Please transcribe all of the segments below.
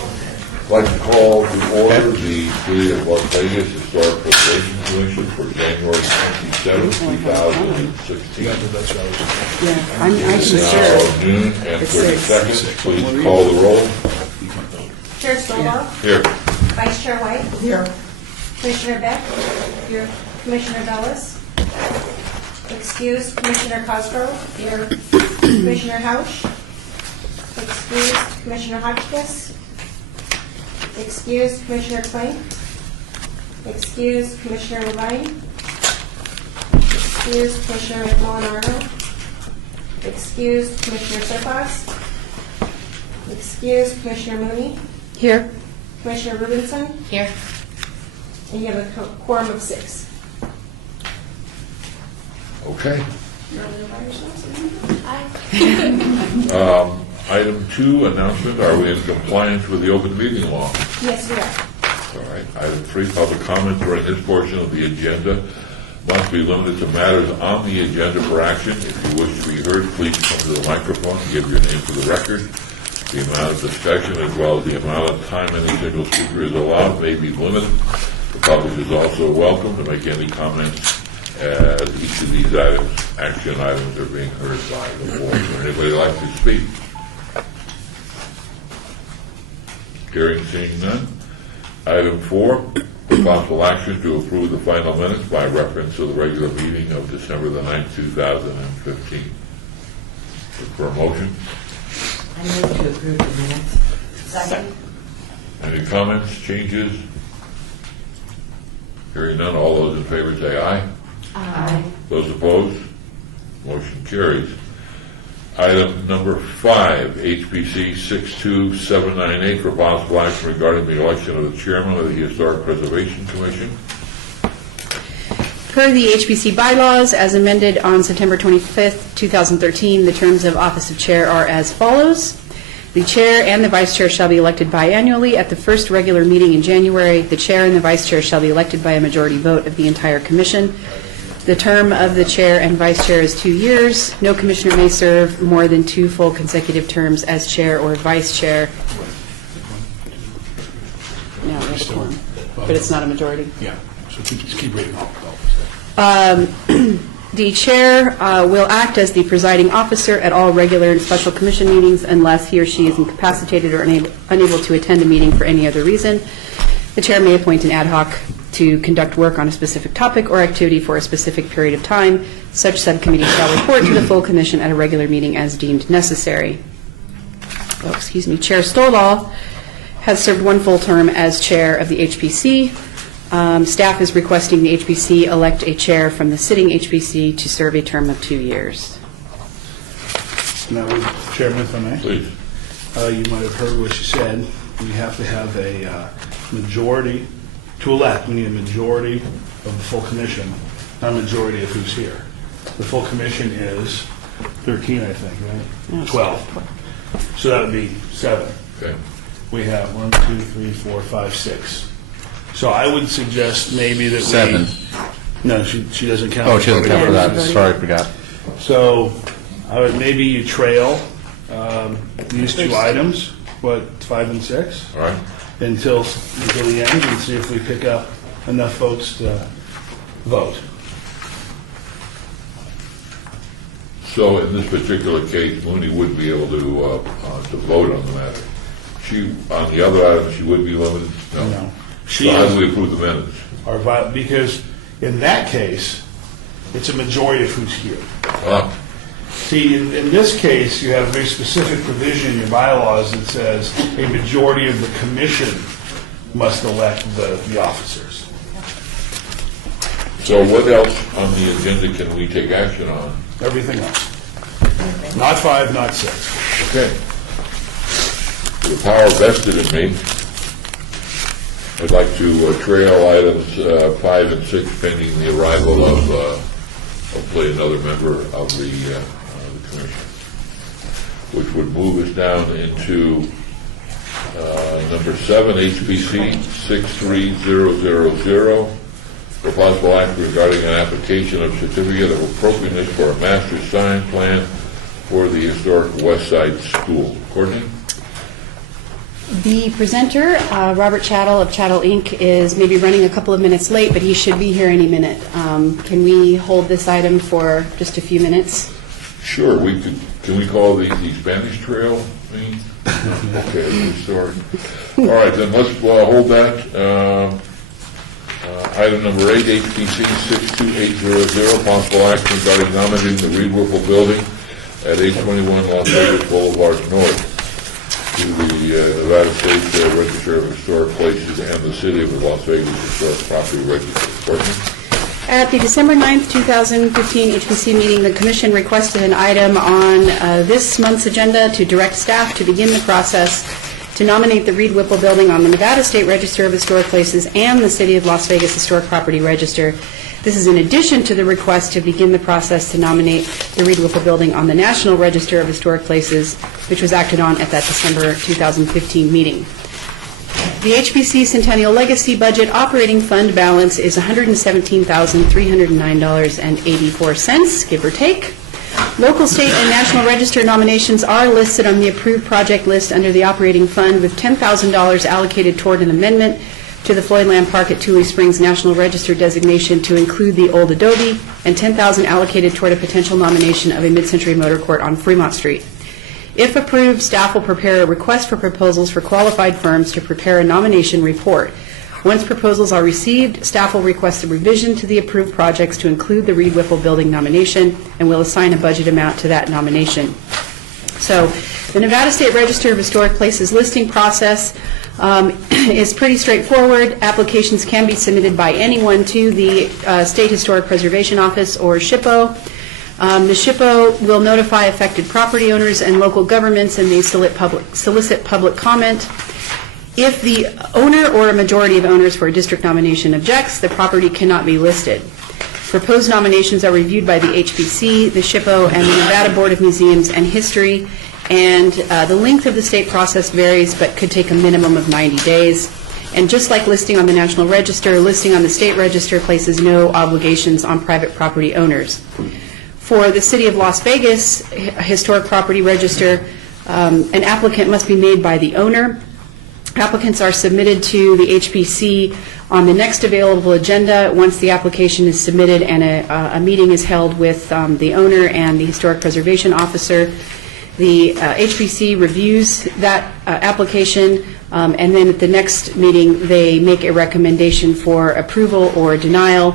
I'd like to call to order the City of Las Vegas Historic Preservation Commission for January 27, 2016. I'm sure. Now noon and 30 seconds. Please call the roll. Chair Stolwell. Here. Vice Chair White. Here. Commissioner Beck. Here. Commissioner Bellis. Excused. Commissioner Cosgrove. Here. Commissioner Housh. Excused. Commissioner Hotchkiss. Excused. Commissioner Clank. Excused. Commissioner Levine. Excused. Commissioner McMullen Arnold. Excused. Commissioner Surface. Excused. Commissioner Mooney. Here. Commissioner Rubenson. Here. And you have a quorum of 6. Okay. You want to go by yourselves? Aye. Item 2, announcement. Are we in compliance with the open meeting law? Yes, we are. All right. Item 3, public comment during this portion of the agenda must be limited to matters on the agenda for action. If you wish to be heard, please come to the microphone and give your name for the record. The amount of discussion as well as the amount of time any single speaker is allowed may be limited. The public is also welcome to make any comments as each of these action items are being heard by the board. Would anybody like to speak? Hearing, seeing none. Item 4, possible action to approve the final minutes by reference to the regular meeting of December the 9th, 2015. For a motion? I move to approve the minutes. Second. Any comments, changes? Hearing none, all those in favor say aye. Aye. Those opposed? Motion carries. Item number 5, HPC 62798 for possible action regarding the election of the chairman of the Historic Preservation Commission. Per the HPC bylaws, as amended on September 25th, 2013, the terms of office of chair are as follows. The chair and the vice chair shall be elected biannually at the first regular meeting in January. The chair and the vice chair shall be elected by a majority vote of the entire commission. The term of the chair and vice chair is 2 years. No commissioner may serve more than 2 full consecutive terms as chair or vice chair. No, there's a quorum, but it's not a majority. Yeah, so keep reading all. The chair will act as the presiding officer at all regular and special commission meetings unless he or she is incapacitated or unable to attend a meeting for any other reason. The chair may appoint an ad hoc to conduct work on a specific topic or activity for a specific period of time. Such subcommittee shall report to the full commission at a regular meeting as deemed necessary. Chair Stolwell has served 1 full term as chair of the HPC. Staff is requesting the HPC elect a chair from the sitting HPC to serve a term of 2 years. Now, Chairman, if I may. Please. You might have heard what she said. We have to have a majority to elect. We need a majority of the full commission, not a majority of who's here. The full commission is 13, I think, right? 12. So that would be 7. Okay. We have 1, 2, 3, 4, 5, 6. So I would suggest maybe that 7. No, she doesn't count. Oh, she doesn't count for that. Sorry, I forgot. So I would maybe you trail these 2 items, 5 and 6, All right. until the end, and see if we pick up enough votes to vote. So in this particular case, Mooney would be able to vote on the matter. On the other items, she would be limited? No. So how do we approve the minutes? Because in that case, it's a majority of who's here. See, in this case, you have a very specific provision in your bylaws that says a majority of the commission must elect the officers. So what else on the agenda can we take action on? Everything else. Not 5, not 6. Okay. The power vested in me, I'd like to trail items 5 and 6 pending the arrival of hopefully another member of the commission, which would move us down into number 7, HPC 63000, for possible action regarding an application of certificate of appropriateness for a master sign plan for the historic West Side School. Courtney? The presenter, Robert Chattel of Chattel Inc., is maybe running a couple of minutes late, but he should be here any minute. Can we hold this item for just a few minutes? Sure, can we call these the Spanish Trail thing? Okay, good start. All right, then let's hold that. Item number 8, HPC 62800, possible action regarding nominating the Reed Whipple Building at 821 Las Vegas Boulevard North to the Nevada State Register of Historic Places and the City of Las Vegas Historic Property Register. Courtney? At the December 9th, 2015 HPC meeting, the Commission requested an item on this month's agenda to direct staff to begin the process to nominate the Reed Whipple Building on the Nevada State Register of Historic Places and the City of Las Vegas Historic Property Register. This is in addition to the request to begin the process to nominate the Reed Whipple Building on the National Register of Historic Places, which was acted on at that December 2015 meeting. The HPC Centennial Legacy Budget Operating Fund balance is $117,309.84, give or take. Local, state, and national register nominations are listed on the approved project list under the operating fund, with $10,000 allocated toward an amendment to the Floyd Land Park at Tule Springs National Register designation to include the old adobe, and $10,000 allocated toward a potential nomination of a mid-century motor court on Fremont Street. If approved, staff will prepare a request for proposals for qualified firms to prepare a nomination report. Once proposals are received, staff will request a revision to the approved projects to include the Reed Whipple Building nomination and will assign a budget amount to that nomination. So the Nevada State Register of Historic Places listing process is pretty straightforward. Applications can be submitted by anyone to the State Historic Preservation Office or SHPO. The SHPO will notify affected property owners and local governments, and they solicit public comment. If the owner or a majority of owners for a district nomination objects, the property cannot be listed. Proposed nominations are reviewed by the HPC, the SHPO, and the Nevada Board of Museums and History, and the length of the state process varies but could take a minimum of 90 days. And just like listing on the National Register, listing on the state register places no obligations on private property owners. For the City of Las Vegas Historic Property Register, an applicant must be made by the owner. Applicants are submitted to the HPC on the next available agenda once the application is submitted and a meeting is held with the owner and the Historic Preservation Officer. The HPC reviews that application, and then at the next meeting they make a recommendation for approval or denial,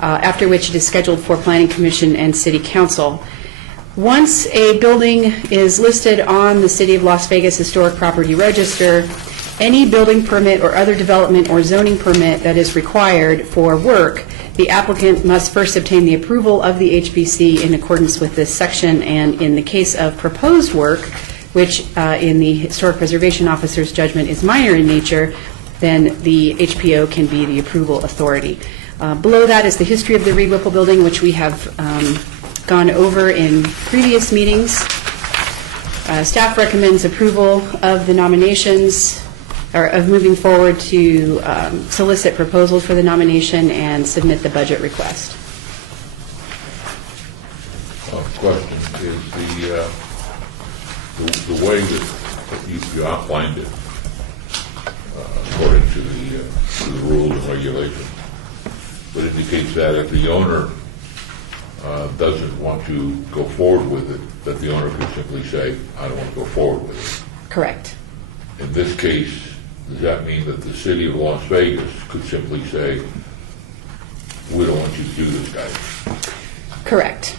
after which it is scheduled for Planning Commission and City Council. Once a building is listed on the City of Las Vegas Historic Property Register, any building permit or other development or zoning permit that is required for work, the applicant must first obtain the approval of the HPC in accordance with this section, and in the case of proposed work, which in the Historic Preservation Officer's judgment is minor in nature, then the HPO can be the approval authority. Below that is the history of the Reed Whipple Building, which we have gone over in previous meetings. Staff recommends approval of the nominations, or of moving forward to solicit proposals for the nomination and submit the budget request. Question is the way that you outlined it, according to the rules and regulations, but indicates that if the owner doesn't want to go forward with it, that the owner could simply say, I don't want to go forward with it. Correct. In this case, does that mean that the City of Las Vegas could simply say, we don't want you to do this, guys? Correct.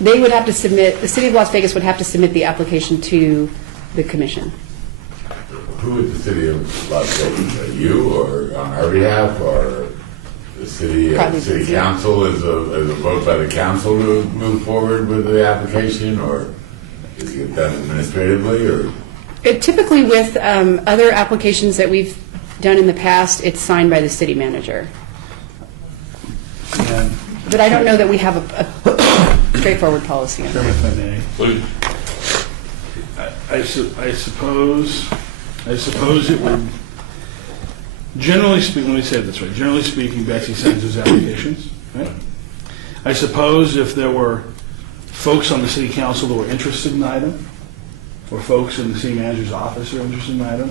They would have to submit, the City of Las Vegas would have to submit the application to the Commission. Who is the City of Las Vegas? Are you, or on our behalf, or the City Council is a vote by the Council to move forward with the application, or is it done administratively, or? Typically with other applications that we've done in the past, it's signed by the City Manager. And But I don't know that we have a straightforward policy on that. Chairman, if I may, Please. I suppose it would, generally speaking, let me say it this way, generally speaking, Betsy sends us applications, right? I suppose if there were folks on the City Council that were interested in the item, or folks in the city manager's office are interested in the item,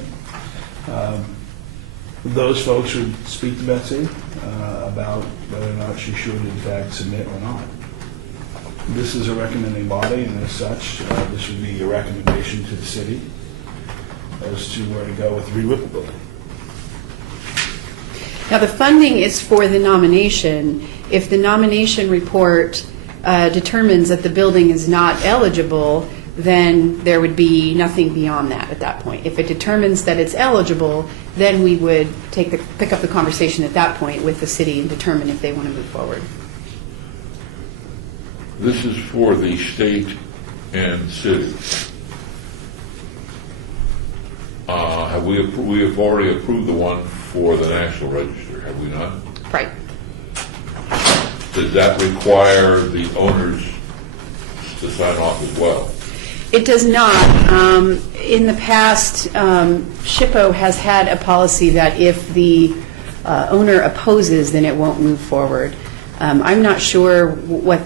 those folks would speak to Betsy about whether or not she should in fact submit or not. This is a recommending body, and as such, this would be a recommendation to the city as to where to go with the Reed Whipple building. Now, the funding is for the nomination. If the nomination report determines that the building is not eligible, then there would be nothing beyond that at that point. If it determines that it's eligible, then we would pick up the conversation at that point with the city and determine if they want to move forward. This is for the state and city. We have already approved the one for the National Register, have we not? Right. Does that require the owners to sign off as well? It does not. In the past, SHPO has had a policy that if the owner opposes, then it won't move forward. I'm not sure where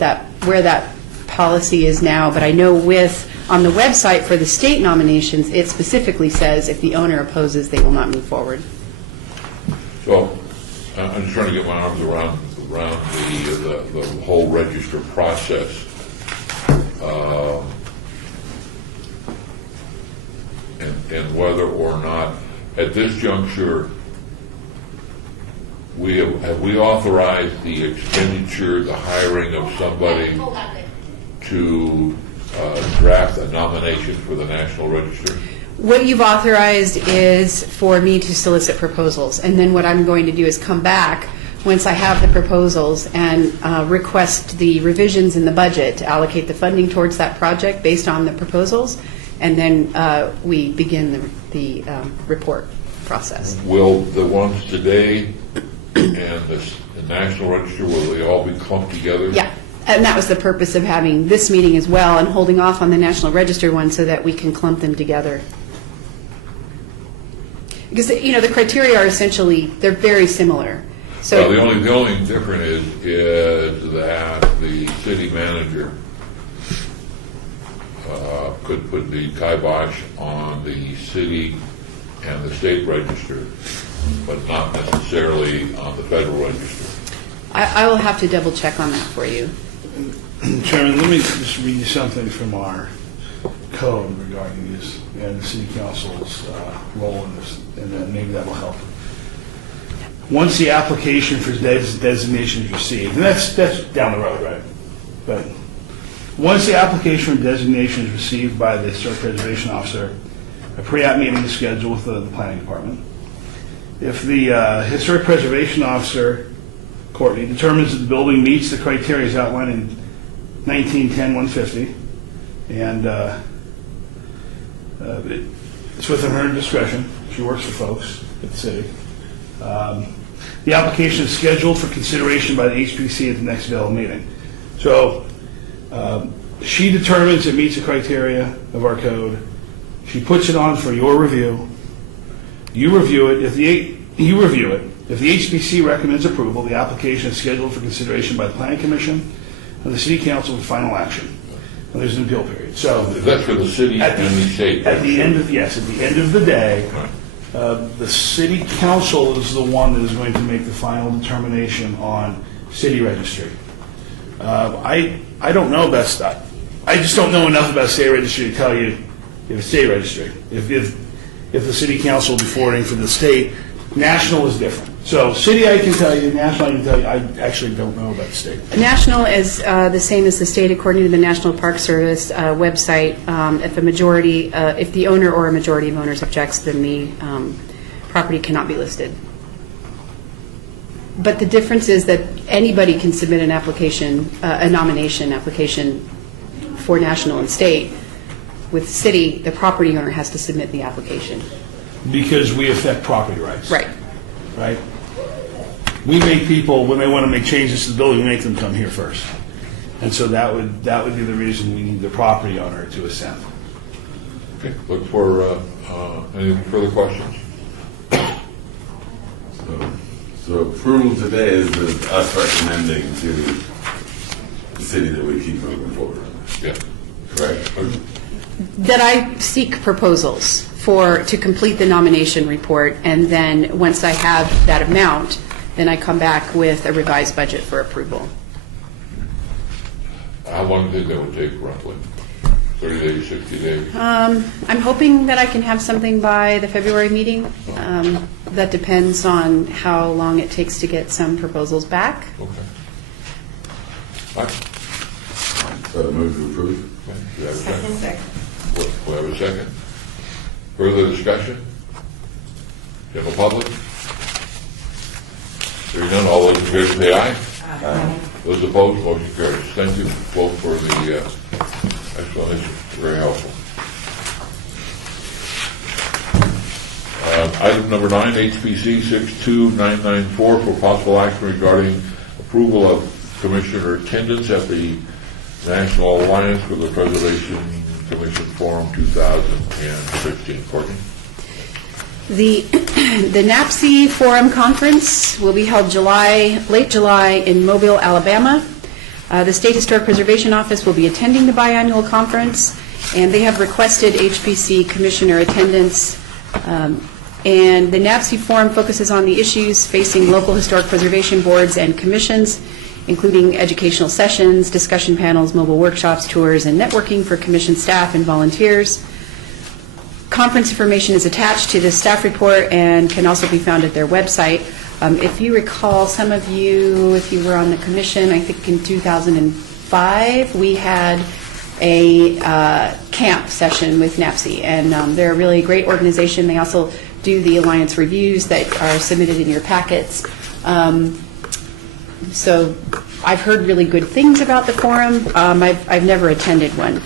that policy is now, but I know on the website for the state nominations, it specifically says if the owner opposes, they will not move forward. So I'm just trying to get my arms around the whole register process. And whether or not, at this juncture, have we authorized the expenditure, the hiring of somebody to draft a nomination for the National Register? What you've authorized is for me to solicit proposals, and then what I'm going to do is come back once I have the proposals and request the revisions in the budget to allocate the funding towards that project based on the proposals, and then we begin the report process. Will the ones today and the National Register, will they all be clumped together? Yeah, and that was the purpose of having this meeting as well and holding off on the National Register one so that we can clump them together. Because, the criteria are essentially, they're very similar. So Well, the only difference is that the city manager could put the kibosh on the city and the state register, but not necessarily on the federal register. I will have to double check on that for you. Chairman, let me just read you something from our code regarding this and the city council's role in this, and then maybe that will help. Once the application for designation is received, and that's down the road, right? But once the application for designation is received by the Historic Preservation Officer, a pre-app meeting is scheduled with the planning department. If the Historic Preservation Officer, Courtney, determines that the building meets the criteria as outlined in 1910-150, and it's within her discretion, she works for folks at the city, the application is scheduled for consideration by the HPC at the next available meeting. So she determines it meets the criteria of our code. She puts it on for your review. You review it. If the HPC recommends approval, the application is scheduled for consideration by the Planning Commission and the City Council with final action. And there's an appeal period. So That's for the city and the state. at the end of the day, the City Council is the one that is going to make the final determination on city registry. I don't know about stuff. I just don't know enough about state registry to tell you if it's state registry. If the City Council will be forwarding for the state, national is different. So city I can tell you, national I can tell you. I actually don't know about the state. National is the same as the state according to the National Park Service website. If the owner or a majority of owners objects, then the property cannot be listed. But the difference is that anybody can submit an application, a nomination application for national and state. With city, the property owner has to submit the application. Because we affect property rights. Right. Right? We make people, when they want to make changes to the building, we make them come here first. And so that would be the reason we need the property owner to assent. Okay, look for any further questions. So approval today is us recommending to the city that we keep moving forward. Yeah. Correct? That I seek proposals to complete the nomination report, and then once I have that amount, then I come back with a revised budget for approval. How long do you think that would take roughly? 30 days, 60 days? I'm hoping that I can have something by the February meeting. That depends on how long it takes to get some proposals back. Okay. All right. So move to approve. Okay. Do you have a second? Second. We have a second. Further discussion? General public? Hearing none, all those in favor say aye. Aye. Those opposed, motion carries. Thank you both for the explanation. Very helpful. Item number 9, HPC 62994 for possible action regarding approval of commissioner attendance at the National Alliance for the Preservation Commission Forum 2016. Courtney? The NAPSI Forum Conference will be held late July in Mobile, Alabama. The State Historic Preservation Office will be attending the biannual conference, and they have requested HPC commissioner attendance. And the NAPSI Forum focuses on the issues facing local historic preservation boards and commissions, including educational sessions, discussion panels, mobile workshops, tours, and networking for commission staff and volunteers. Conference information is attached to the staff report and can also be found at their website. If you recall, some of you, if you were on the commission, I think in 2005, we had a camp session with NAPSI, and they're a really great organization. They also do the Alliance reviews that are submitted in your packets. So I've heard really good things about the forum. I've never attended one.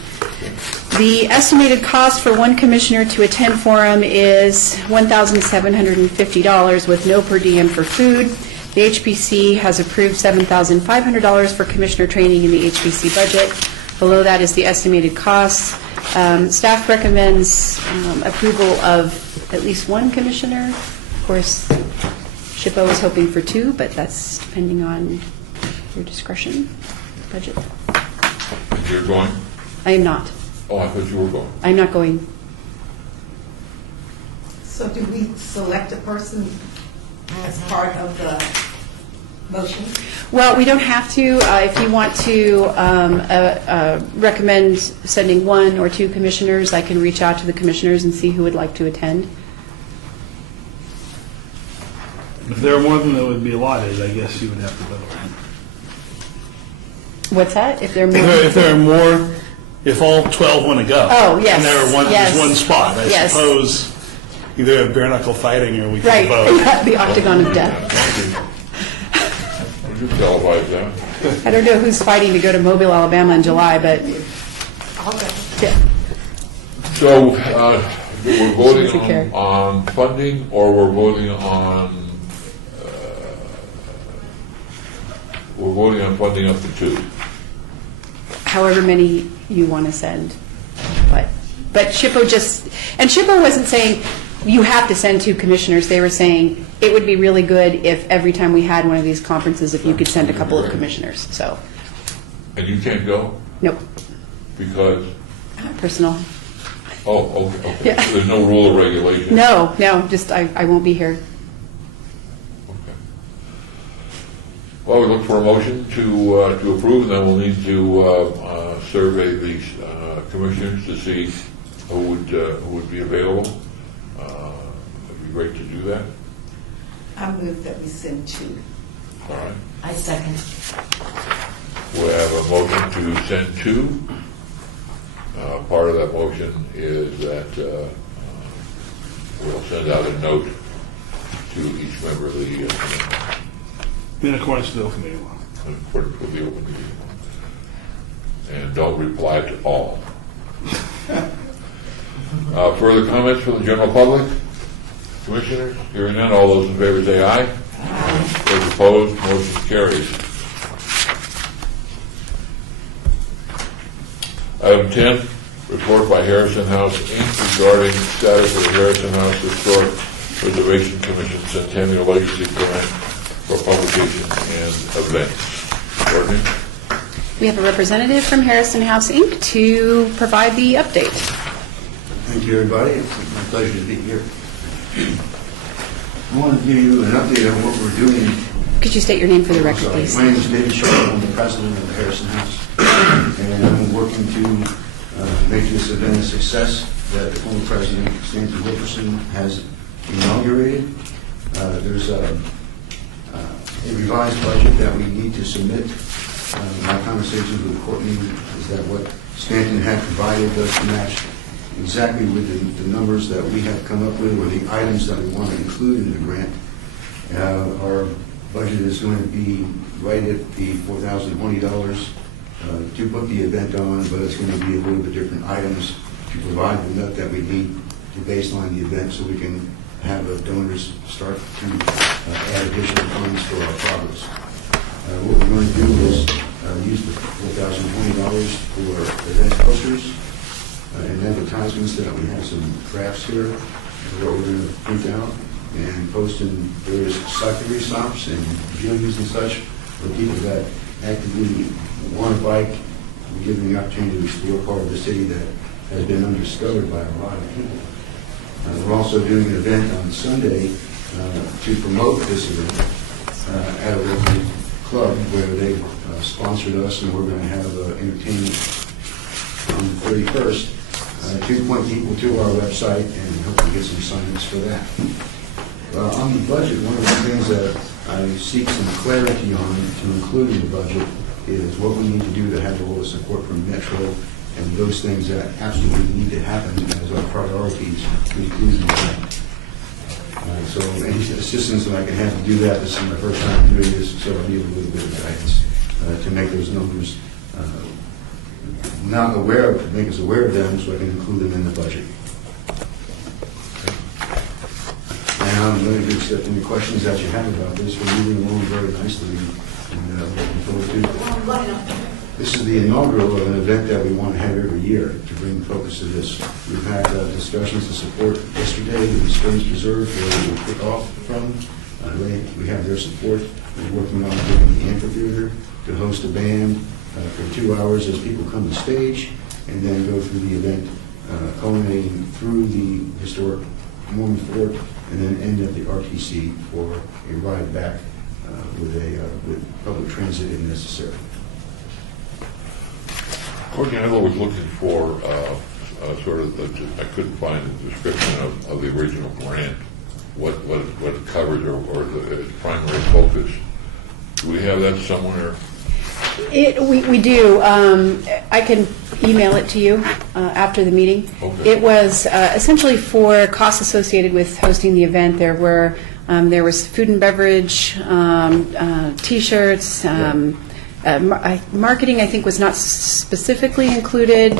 The estimated cost for one commissioner to attend forum is $1,750 with no per diem for food. The HPC has approved $7,500 for commissioner training in the HPC budget. Below that is the estimated cost. Staff recommends approval of at least one commissioner. Of course, SHPO is hoping for 2, but that's depending on your discretion, budget. You're going? I am not. Oh, I thought you were going. I'm not going. So do we select a person as part of the motion? Well, we don't have to. If you want to recommend sending 1 or 2 commissioners, I can reach out to the commissioners and see who would like to attend. If there are more than that would be allotted, I guess you would have to vote. What's that? If there are more? If there are more, if all 12 want to go. Oh, yes, And there's yes. one spot, I Yes. suppose either have bare knuckle fighting or we can Right, vote. the octagon of death. Would you televise that? I don't know who's fighting to go to Mobile, Alabama in July, but I'll go. yeah. So we're voting Should we care? on funding, or we're voting on funding up to 2? However many you want to send. But SHPO SHPO wasn't saying you have to send 2 commissioners. They were saying it would be really good if every time we had one of these conferences, if you could send a couple of commissioners. So, And you can't go nope, because, personal. oh, okay. Yeah. So there's no rule or regulation? No, just I won't be here. Okay. Well, we look for a motion to approve, and then we'll need to survey the commissioners to see who would be available. It'd be great to do that. I move that we send 2. All right. I second. We have a motion to send 2. Part of that motion is that we'll send out a note to each member of the committee. In accordance with the open meeting law. In accordance with the open meeting law. And don't reply to all. Further comments from the general public? Commissioners? Hearing none, all those in favor say aye. Aye. Those opposed, motion carries. Item 10, report by Harrison House, Inc. regarding status of the Harrison House Historic Preservation Commission Centennial Legacy Grant for publication and events. Courtney? We have a representative from Harrison House, Inc. to provide the update. Thank you, everybody. It's my pleasure to be here. I want to give you an update on what we're doing. Could you state your name for the record, Sorry. please? My name is David Sharp. I'm the president of the Harrison House. And I'm working to make this event a success that the former president, Stanton Wilkerson, has inaugurated. There's a revised budget that we need to submit. My conversations with Courtney is that what Stanton had provided does match exactly with the numbers that we have come up with, or the items that we want to include in the grant. Our budget is going to be right at the $4,020 to put the event on, but it's going to be a little bit different items to provide the nut that we need to baseline the event so we can have the donors start to add additional funds for our progress. What we're going to do is use the $4,020 for event posters and advertisements. That we have some drafts here of what we're going to print out and post in various cyclery stops and viewings and such for people that actively want to bike. We give them the opportunity to explore part of the city that has been undiscovered by a lot of people. We're also doing an event on Sunday to promote this event at a local club where they sponsored us, and we're going to have entertainment on the 31st to point people to our website and hopefully get some sign-ups for that. On the budget, one of the things that I seek some clarity on to include in the budget is what we need to do to have all the support from Metro and those things that absolutely need to happen as our priorities to include in the budget. So any assistance that I can have to do that, this is my first time doing this, so I need a little bit of guidance to make those numbers not aware of, to make us aware of them so I can include them in the budget. And I'm going to accept any questions that you have about this. We're moving along very nicely, and looking forward to it. This is the inaugural of an event that we want to have every year to bring focus to this. We've had discussions to support yesterday in the Springs Preserve, where we will kick off from. We have their support. We're working on doing the amphitheater to host a band for 2 hours as people come to stage, and then go through the event, culminating through the historic Mormon Fort, and then end at the RTC for a ride back with public transit if necessary. Courtney, I was looking for sort of, I couldn't find a description of the original grant, what it covers or its primary focus. Do we have that somewhere? We do. I can email it to you after the meeting. Okay. It was essentially for costs associated with hosting the event. There was food and beverage, T-shirts, marketing. I think was not specifically included.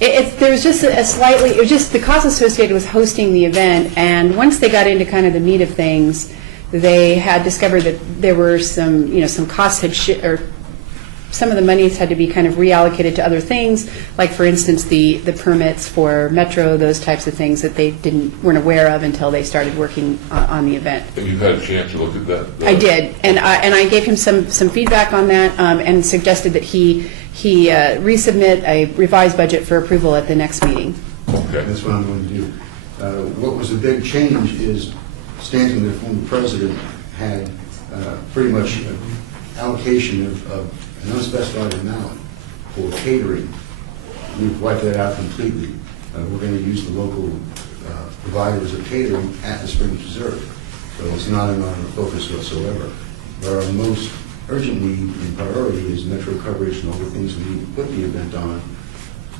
There was just it was just the cost associated with hosting the event. And once they got into kind of the meat of things, they had discovered that there were some costs or some of the monies had to be kind of reallocated to other things, like for instance the permits for Metro, those types of things that they weren't aware of until they started working on the event. And you've had a chance to look at that? I did, and I gave him some feedback on that, and suggested that he resubmit a revised budget for approval at the next meeting. Okay. That's what I'm going to do. What was a big change is Stanton, the former president, had pretty much an allocation of an unspecified amount for catering. We've wiped that out completely. We're going to use the local providers of catering at the Springs Preserve. So it's not in our focus whatsoever. But our most urgent need and priority is Metro coverage and all the things we need to put the event on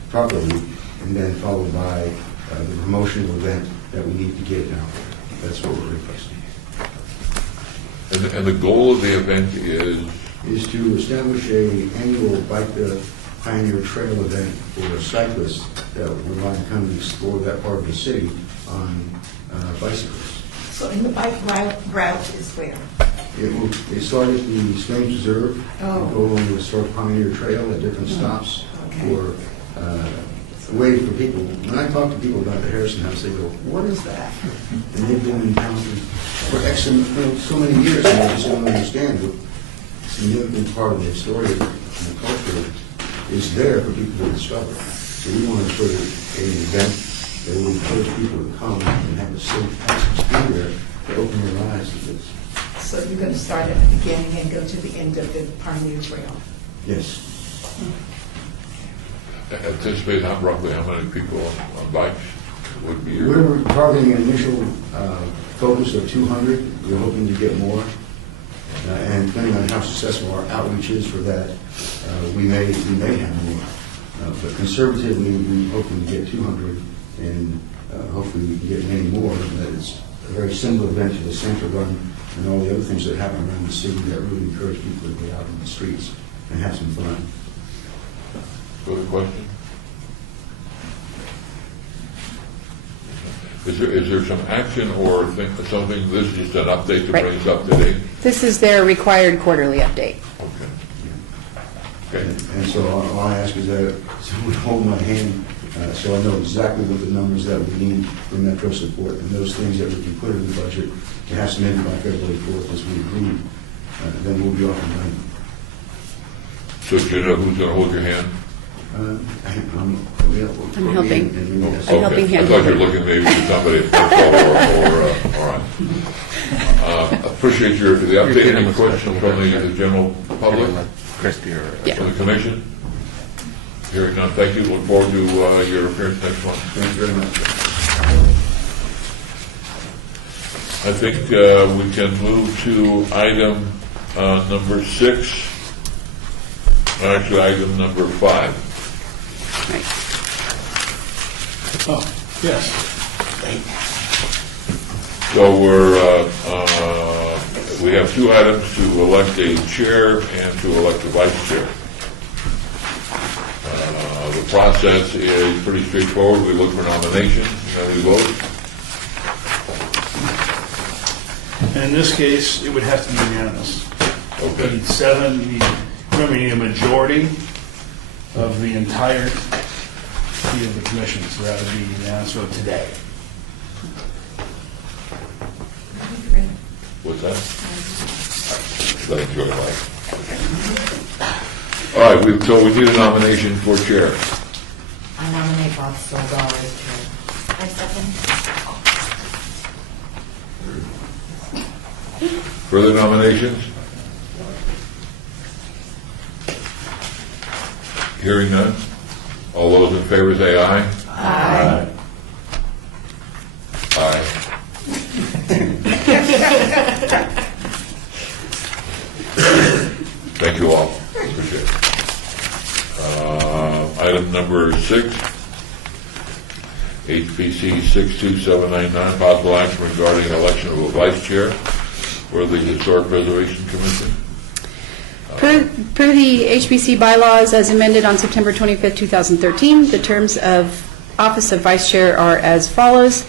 properly, and then followed by the promotional event that we need to get it out there. That's what we're requesting. And the goal of the event is to establish an annual Bike the Pioneer Trail event for cyclists that would like to come and explore that part of the city on bicycles. So in the bike route is where? They start at the Springs Preserve, Oh. go along the historic Pioneer Trail at different stops Okay. for a way for people. When I talk to people about the Harrison House, they go, "What is that?" And they've been in town for so many years, and they just don't understand what significant part of the story and the culture is there for people to discover. So we want to put an event that will encourage people to come and have a safe experience to open their eyes to this. So you're going to start at the beginning and go to the end of the Pioneer Trail? Yes. Anticipate roughly how many people on bikes would be your... We're targeting an initial focus of 200. We're hoping to get more. And depending on how successful our outreach is for that, we may have more. But conservatively, we're hoping to get 200, and hopefully we can get many more. That it's a very similar event to the Santa Run and all the other things that happen around the city that really encourage people to get out in the streets and have some fun. Further question? Is there some action or something, this is just an update to Right. bring us up to date? This is their required quarterly update. Okay. Okay. And so all I ask is that someone hold my hand so I know exactly what the numbers that we need for Metro support and those things that we can put in the budget to have submitted by February 4th as we agreed. Then we'll be off and running. So do you know who's going to hold your hand? I'm I'm helping. I'm helping Okay. I hand thought you were hold. looking maybe for somebody at football all right. Appreciate the update. Any questions from the general public? Christie or... Yeah. From the commission? Hearing none, thank you. Look forward to your appearance next month. Thank you very much. I think we can move to item number 6. Actually, item number 5. Right. Oh, yes. So we have 2 items to elect a chair and to elect a vice chair. The process is pretty straightforward. We look for nominations, and then we vote. In this case, it would have to be unanimous. You Okay. need 7, remember, you need a majority of the entirety of the commission, so that would be unanimous vote today. What's that? Let enjoy life. All right, so we need a nomination for chair. I nominate Bob Stovall as chair. I second. Further nominations? Hearing none. All those in favor say aye. Aye. Aye. Thank you all. Appreciate it. Item number 6, HPC 62799, possible action regarding election of a vice chair for the Historic Preservation Commission. Per the HBC bylaws as amended on September 25th, 2013, the terms of office of vice chair are as follows.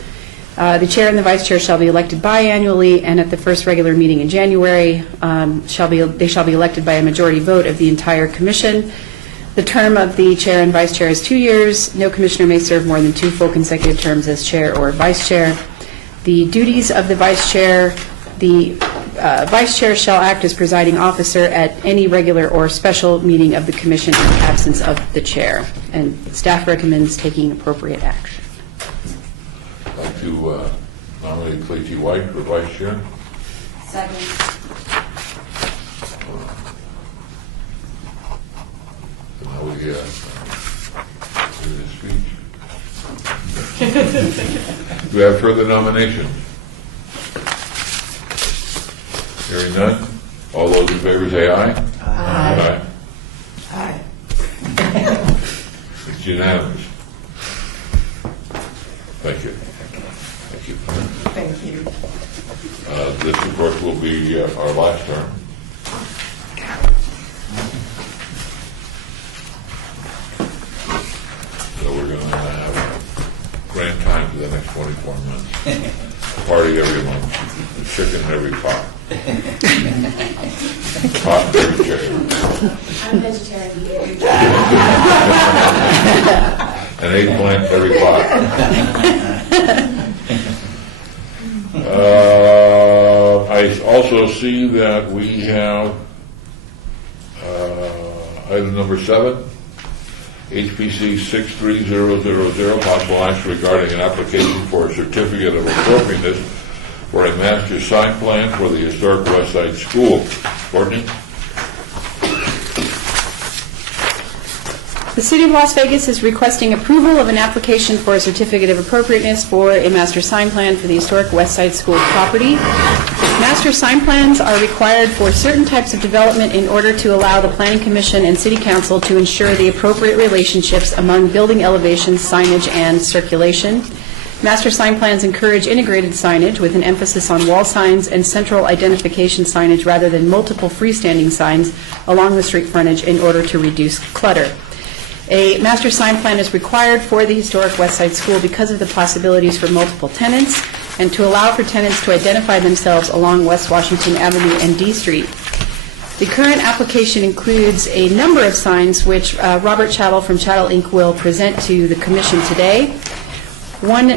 The chair and the vice chair shall be elected biannually, and at the first regular meeting in January, they shall be elected by a majority vote of the entire commission. The term of the chair and vice chair is 2 years. No commissioner may serve more than 2 full consecutive terms as chair or vice chair. The duties of the vice chair: the vice chair shall act as presiding officer at any regular or special meeting of the commission in the absence of the chair, and staff recommends taking appropriate action. I'd like to nominate Clay T. White for vice chair. Second. And now we do the speech. Do we have further nominations? Hearing none. All those in favor say aye. Aye. Aye. It's unanimous. Thank you. Thank you. Thank you. This, of course, will be our last term. So we're going to have a grand time for the next 24 months. Party every month. Chicken in every pot. Pot in every chicken. I'm vegetarian. An eggplant in every pot. I also see that we have item number 7, HPC 63000, possible action regarding an application for a certificate of appropriateness for a master sign plan for the historic West Side School. Courtney? The City of Las Vegas is requesting approval of an application for a certificate of appropriateness for a master sign plan for the historic West Side School property. Master sign plans are required for certain types of development in order to allow the Planning Commission and City Council to ensure the appropriate relationships among building elevations, signage, and circulation. Master sign plans encourage integrated signage with an emphasis on wall signs and central identification signage rather than multiple freestanding signs along the street frontage in order to reduce clutter. A master sign plan is required for the historic West Side School because of the possibilities for multiple tenants and to allow for tenants to identify themselves along West Washington Avenue and D Street. The current application includes a number of signs which Robert Chattel from Chattel Inc. will present to the Commission today. One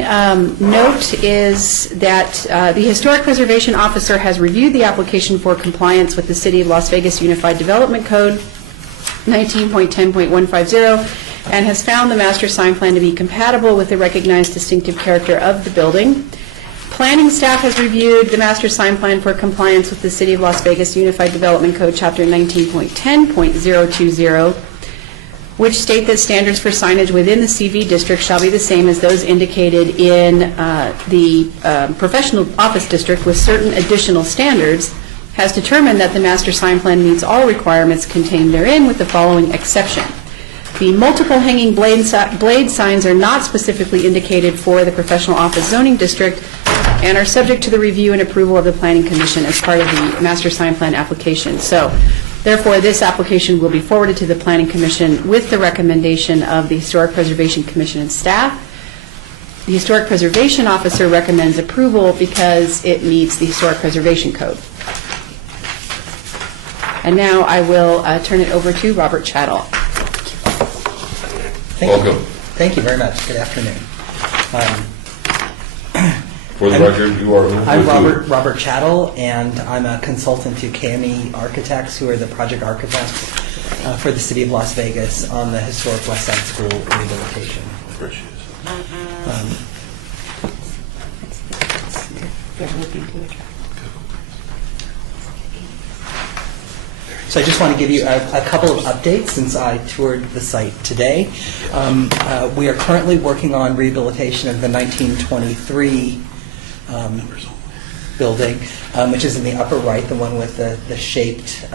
note is that the Historic Preservation Officer has reviewed the application for compliance with the City of Las Vegas Unified Development Code 19.10.150 and has found the master sign plan to be compatible with the recognized distinctive character of the building. Planning staff has reviewed the master sign plan for compliance with the City of Las Vegas Unified Development Code Chapter 19.10.020, which state that standards for signage within the CV district shall be the same as those indicated in the professional office district with certain additional standards, has determined that the master sign plan meets all requirements contained therein with the following exception. The multiple hanging blade signs are not specifically indicated for the professional office zoning district and are subject to the review and approval of the Planning Commission as part of the master sign plan application. So, therefore, this application will be forwarded to the Planning Commission with the recommendation of the Historic Preservation Commission and staff. The Historic Preservation Officer recommends approval because it meets the Historic Preservation Code. And now I will turn it over to Robert Chattel. Welcome. Thank you very much. Good afternoon. For the record, you are who? I'm Robert Chattel, and I'm a consultant to KME Architects, who are the project architects for the City of Las Vegas on the historic West Side School rehabilitation. There she is. So I just want to give you a couple of updates since I toured the site today. We are currently working on rehabilitation of the 1923 building, which is in the upper right, the one with the shaped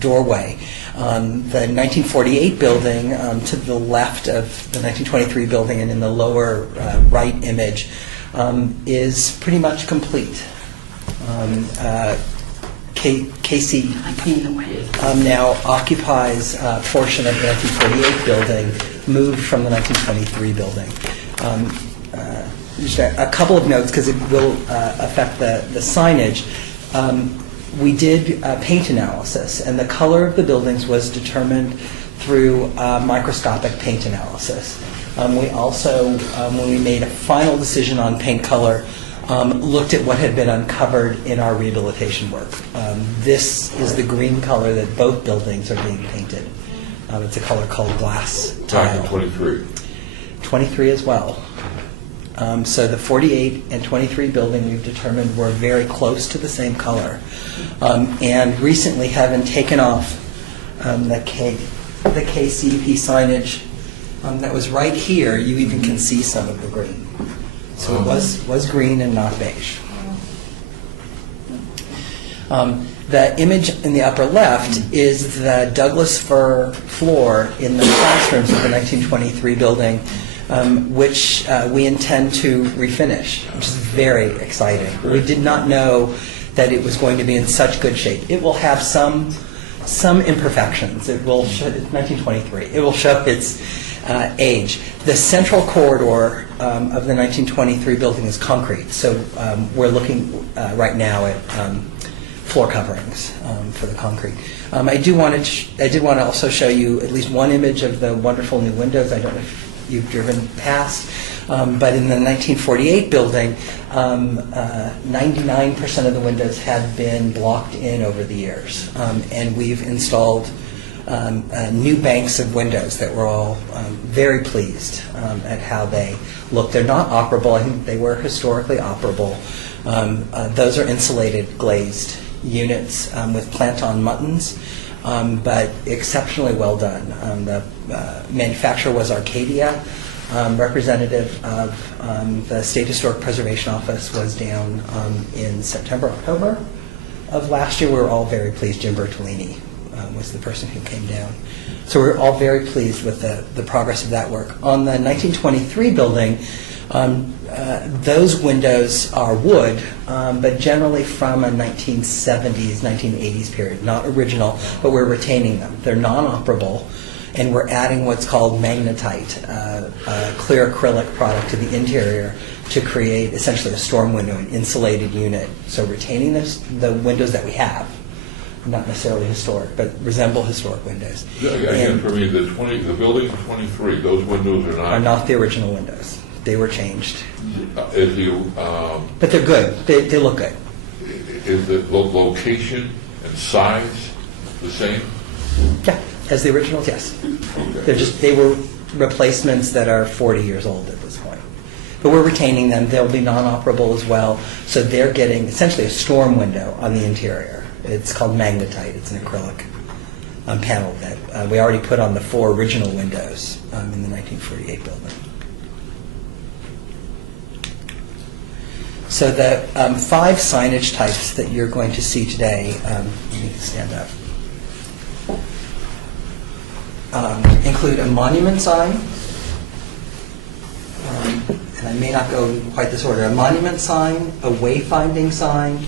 doorway. The 1948 building to the left of the 1923 building and in the lower right image is pretty much complete. KCP now occupies a portion of the 1948 building, moved from the 1923 building. Just a couple of notes, because it will affect the signage. We did paint analysis, and the color of the buildings was determined through microscopic paint analysis. We also, when we made a final decision on paint color, looked at what had been uncovered in our rehabilitation work. This is the green color that both buildings are being painted. It's a color called glass tile. 23. 23 as well. So the 48 and 23 building we've determined were very close to the same color. And recently, having taken off the KCP signage that was right here, you even can see some of the green. So it was green and not beige. The image in the upper left is the Douglas fir floor in the classrooms of the 1923 building, which we intend to refinish, which is very exciting. We did not know that it was going to be in such good shape. It will have some imperfections. It will show, 1923. It will show its age. The central corridor of the 1923 building is concrete, so we're looking right now at floor coverings for the concrete. I did want to also show you at least one image of the wonderful new windows. I don't know if you've driven past, but in the 1948 building, 99% of the windows had been blocked in over the years, and we've installed new banks of windows that we're all very pleased at how they look. They're not operable. I think they were historically operable. Those are insulated glazed units with plant-on muttons, but exceptionally well done. The manufacturer was Arcadia. Representative of the State Historic Preservation Office was down in September, October of last year. We were all very pleased. Jim Bertolini was the person who came down. So we're all very pleased with the progress of that work. On the 1923 building, those windows are wood, but generally from a 1970s, 1980s period, not original, but we're retaining them. They're non-operable, and we're adding what's called magnetite, a clear acrylic product to the interior to create essentially a storm window, an insulated unit. So retaining the windows that we have, not necessarily historic, but resemble historic windows. Again, for me, the building 23, those windows are not the original windows. They were changed. If you, but they're good. They look good. Is the location and size the same? Yeah, as the originals, yes. Okay. They were replacements that are 40 years old at this point. But we're retaining them. They'll be non-operable as well. So they're getting essentially a storm window on the interior. It's called magnetite. It's an acrylic panel that we already put on the 4 original windows in the 1948 building. So the 5 signage types that you're going to see today, you need to stand up, include a monument sign, and I may not go in quite this order, a monument sign, a wayfinding sign,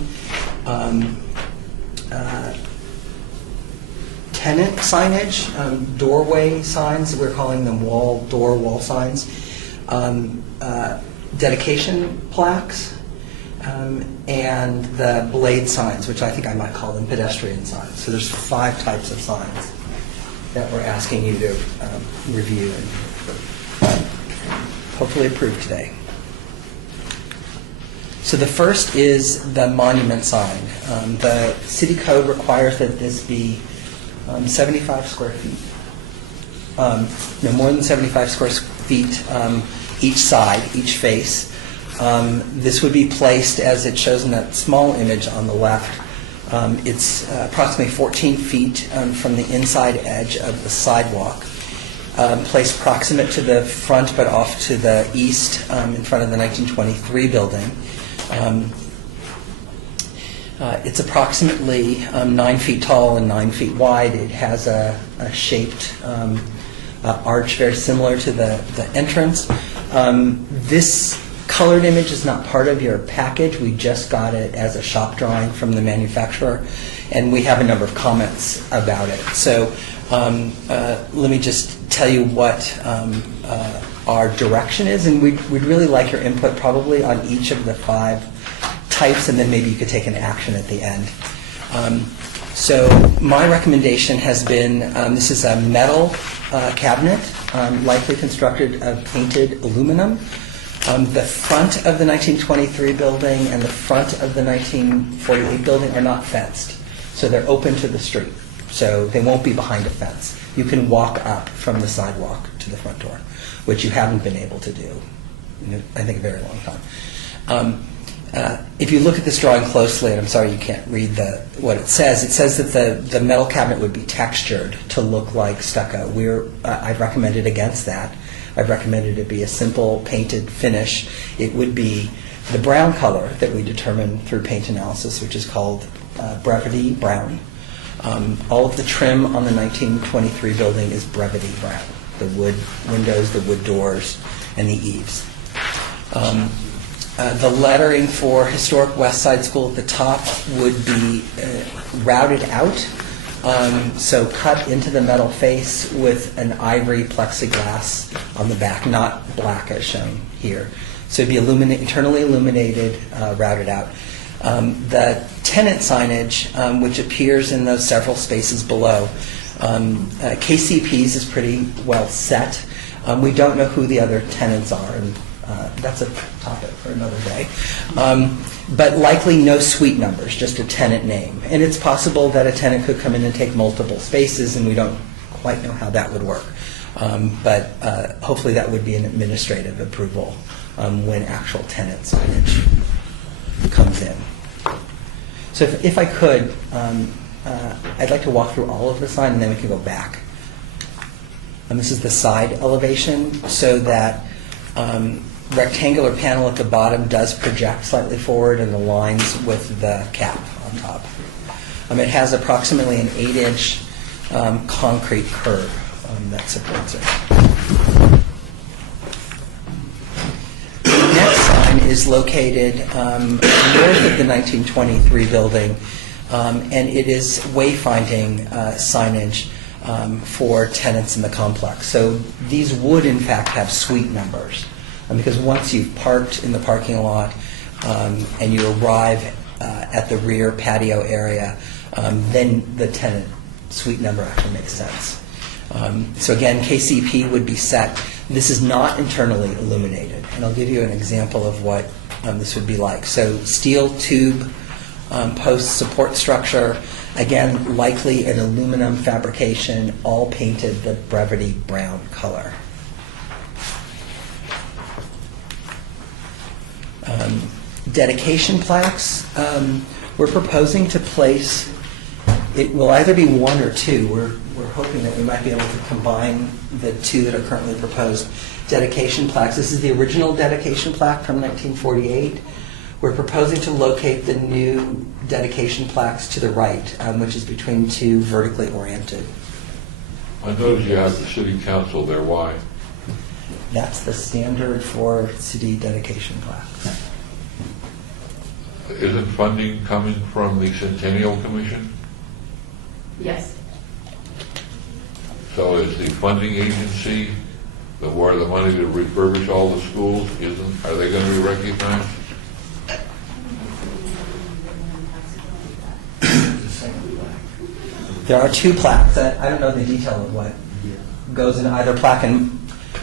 tenant signage, doorway signs, we're calling them wall signs, dedication plaques, and the blade signs, which I think I might call them pedestrian signs. So there's 5 types of signs that we're asking you to review and hopefully approve today. So the first is the monument sign. The city code requires that this be 75 square feet. No more than 75 square feet each side, each face. This would be placed as it shows in that small image on the left. It's approximately 14 feet from the inside edge of the sidewalk, placed proximate to the front but off to the east in front of the 1923 building. It's approximately 9 feet tall and 9 feet wide. It has a shaped arch very similar to the entrance. This colored image is not part of your package. We just got it as a shop drawing from the manufacturer, and we have a number of comments about it. So let me just tell you what our direction is, and we'd really like your input probably on each of the 5 types, and then maybe you could take an action at the end. So my recommendation has been, this is a metal cabinet, likely constructed of painted aluminum. The front of the 1923 building and the front of the 1948 building are not fenced, so they're open to the street. So they won't be behind a fence. You can walk up from the sidewalk to the front door, which you haven't been able to do in, I think, a very long time. If you look at this drawing closely, and I'm sorry you can't read what it says that the metal cabinet would be textured to look like stucco. I've recommended against that. I've recommended it be a simple painted finish. It would be the brown color that we determined through paint analysis, which is called Brevity Brown. All of the trim on the 1923 building is Brevity Brown. The wood windows, the wood doors, and the eaves. The lettering for Historic West Side School at the top would be routed out, so cut into the metal face with an ivory plexiglass on the back, not black as shown here. So it'd be internally illuminated, routed out. The tenant signage, which appears in those several spaces below, KCP's is pretty well set. We don't know who the other tenants are, and that's a topic for another day. But likely no suite numbers, just a tenant name. And it's possible that a tenant could come in and take multiple spaces, and we don't quite know how that would work. But hopefully that would be an administrative approval when actual tenant signage comes in. So if I could, I'd like to walk through all of the sign and then we can go back. And this is the side elevation, so that rectangular panel at the bottom does project slightly forward and aligns with the cap on top. It has approximately an 8-inch concrete curb that supports it. The next sign is located north of the 1923 building, and it is wayfinding signage for tenants in the complex. So these would, in fact, have suite numbers, because once you've parked in the parking lot and you arrive at the rear patio area, then the tenant suite number actually makes sense. So again, KCP would be set. This is not internally illuminated, and I'll give you an example of what this would be like. So steel tube post support structure, again, likely an aluminum fabrication, all painted the Brevity brown color. Dedication plaques, we're proposing to place, it will either be one or two. We're hoping that we might be able to combine the two that are currently proposed. Dedication plaques, this is the original dedication plaque from 1948. We're proposing to locate the new dedication plaques to the right, which is between two vertically oriented. I notice you have the city council there. Why? That's the standard for city dedication plaques. Isn't funding coming from the Centennial Commission? Yes. So is the funding agency where the money to refurbish all the schools, are they going to be recognized? There are two plaques. I don't know the detail of what goes in either plaque, and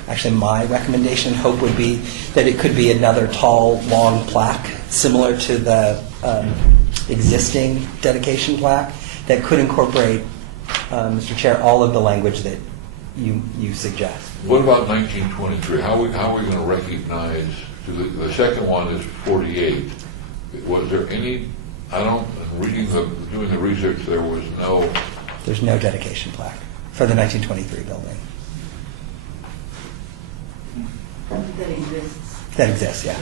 actually my recommendation and hope would be that it could be another tall, long plaque similar to the existing dedication plaque that could incorporate, Mr. Chair, all of the language that you suggest. What about 1923? How are we going to recognize, the second one is 48. Was there any, doing the research, There's no dedication plaque for the 1923 building. That exists. That exists, yeah.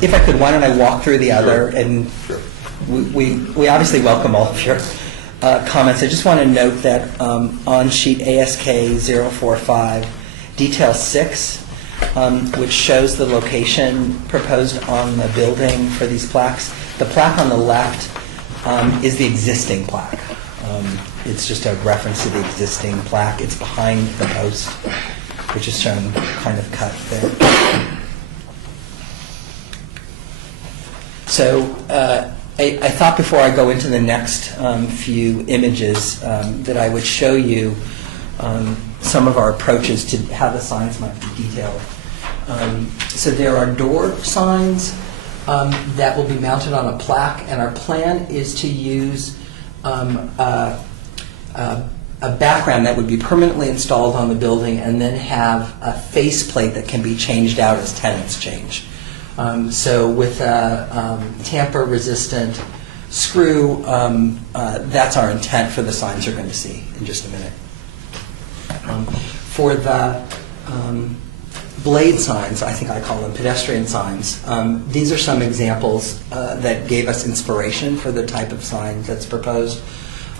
If I could, why don't I walk through the other, and we obviously welcome all of your comments. I just want to note that on sheet ASK 045, detail 6, which shows the location proposed on the building for these plaques, the plaque on the left is the existing plaque. It's just a reference to the existing plaque. It's behind the post, which is shown kind of cut there. So I thought before I go into the next few images that I would show you some of our approaches to how the signs might be detailed. So there are door signs that will be mounted on a plaque, and our plan is to use a background that would be permanently installed on the building and then have a faceplate that can be changed out as tenants change. So with a tamper-resistant screw, that's our intent for the signs you're going to see in just a minute. For the blade signs, I think I call them pedestrian signs, these are some examples that gave us inspiration for the type of sign that's proposed.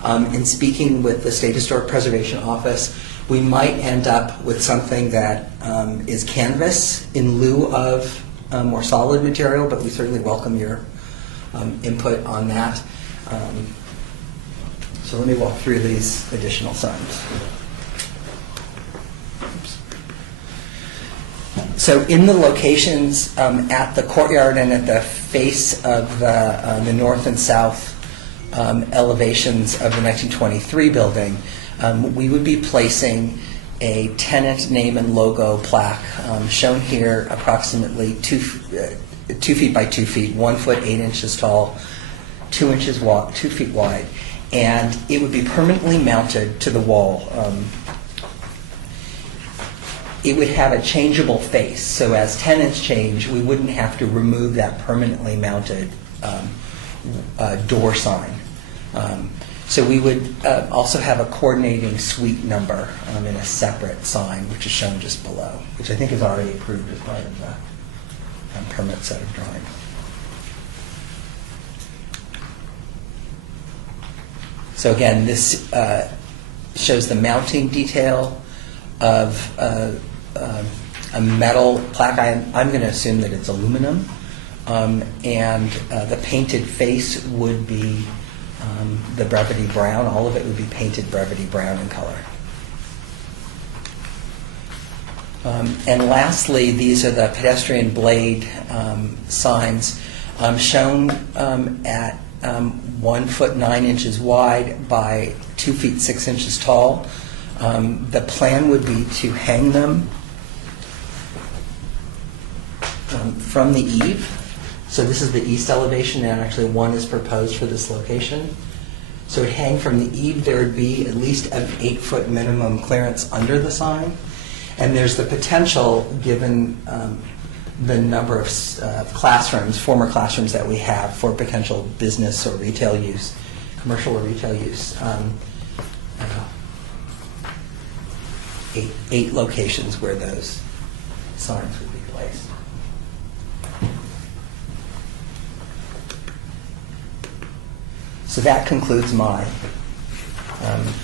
In speaking with the State Historic Preservation Office, we might end up with something that is canvas in lieu of more solid material, but we certainly welcome your input on that. So let me walk through these additional signs. So in the locations at the courtyard and at the face of the north and south elevations of the 1923 building, we would be placing a tenant name and logo plaque shown here, approximately 2 feet by 2 feet, 1 foot 8 inches tall, 2 feet wide, and it would be permanently mounted to the wall. It would have a changeable face, so as tenants change, we wouldn't have to remove that permanently mounted door sign. So we would also have a coordinating suite number in a separate sign, which is shown just below, which I think is already approved as part of the permit set of drawing. So again, this shows the mounting detail of a metal plaque. I'm going to assume that it's aluminum, and the painted face would be the Brevity brown. All of it would be painted Brevity brown in color. And lastly, these are the pedestrian blade signs shown at 1 foot 9 inches wide by 2 feet 6 inches tall. The plan would be to hang them from the eave. So this is the east elevation, and actually one is proposed for this location. So it would hang from the eave. There would be at least an 8-foot minimum clearance under the sign. And there's the potential, given the number of classrooms, former classrooms that we have for potential business or retail use, commercial or retail use, 8 locations where those signs would be placed. So that concludes my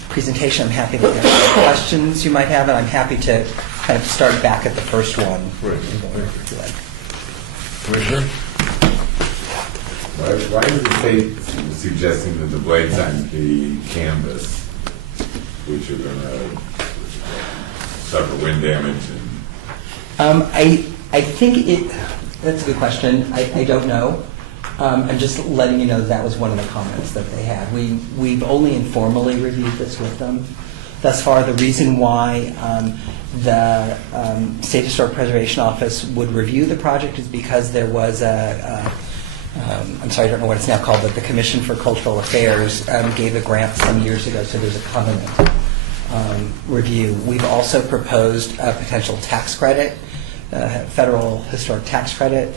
presentation. I'm happy to answer questions you might have, and I'm happy to kind of start back at the first one. Right. If you like. Commissioner? Why is the state suggesting that the blade signs be canvas, which are going to suffer wind damage? I think that's a good question. I don't know. I'm just letting you know that was one of the comments that they had. We've only informally reviewed this with them thus far. The reason why the State Historic Preservation Office would review the project is because there was I'm sorry, I don't know what it's now called, but the Commission for Cultural Affairs gave a grant some years ago, so there's a covenant review. We've also proposed a potential tax credit, federal historic tax credit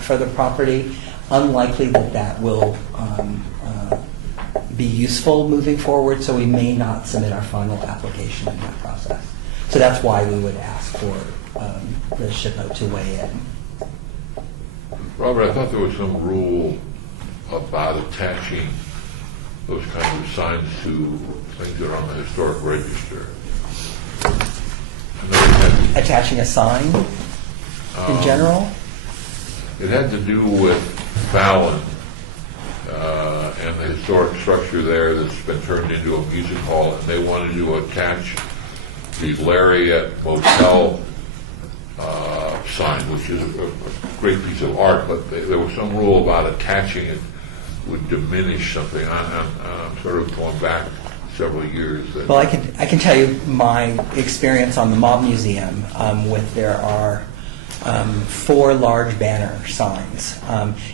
for the property. Unlikely that will be useful moving forward, so we may not submit our final application in that process. So that's why we would ask for the SHPO to weigh in. Robert, I thought there was some rule about attaching those kinds of signs to things that are on the historic register. Attaching a sign in general? It had to do with Fallon and the historic structure there that's been turned into a music hall, and they wanted to attach the Lariat Motel sign, which is a great piece of art, but there was some rule about attaching it would diminish something. I'm sort of going back several years. Well, I can tell you my experience on the Mob Museum with there are 4 large banner signs,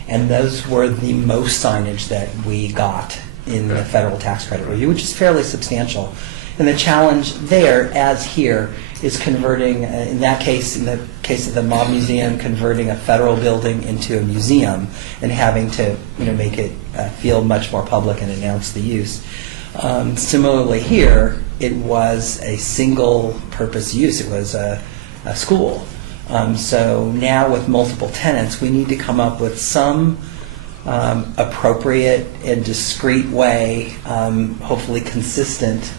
and those were the most signage that we got in the federal tax credit review, which is fairly substantial. And the challenge there, as here, is converting, in that case, in the case of the Mob Museum, converting a federal building into a museum and having to make it feel much more public and announce the use. Similarly here, it was a single purpose use. It was a school. So now with multiple tenants, we need to come up with some appropriate and discreet way, hopefully consistent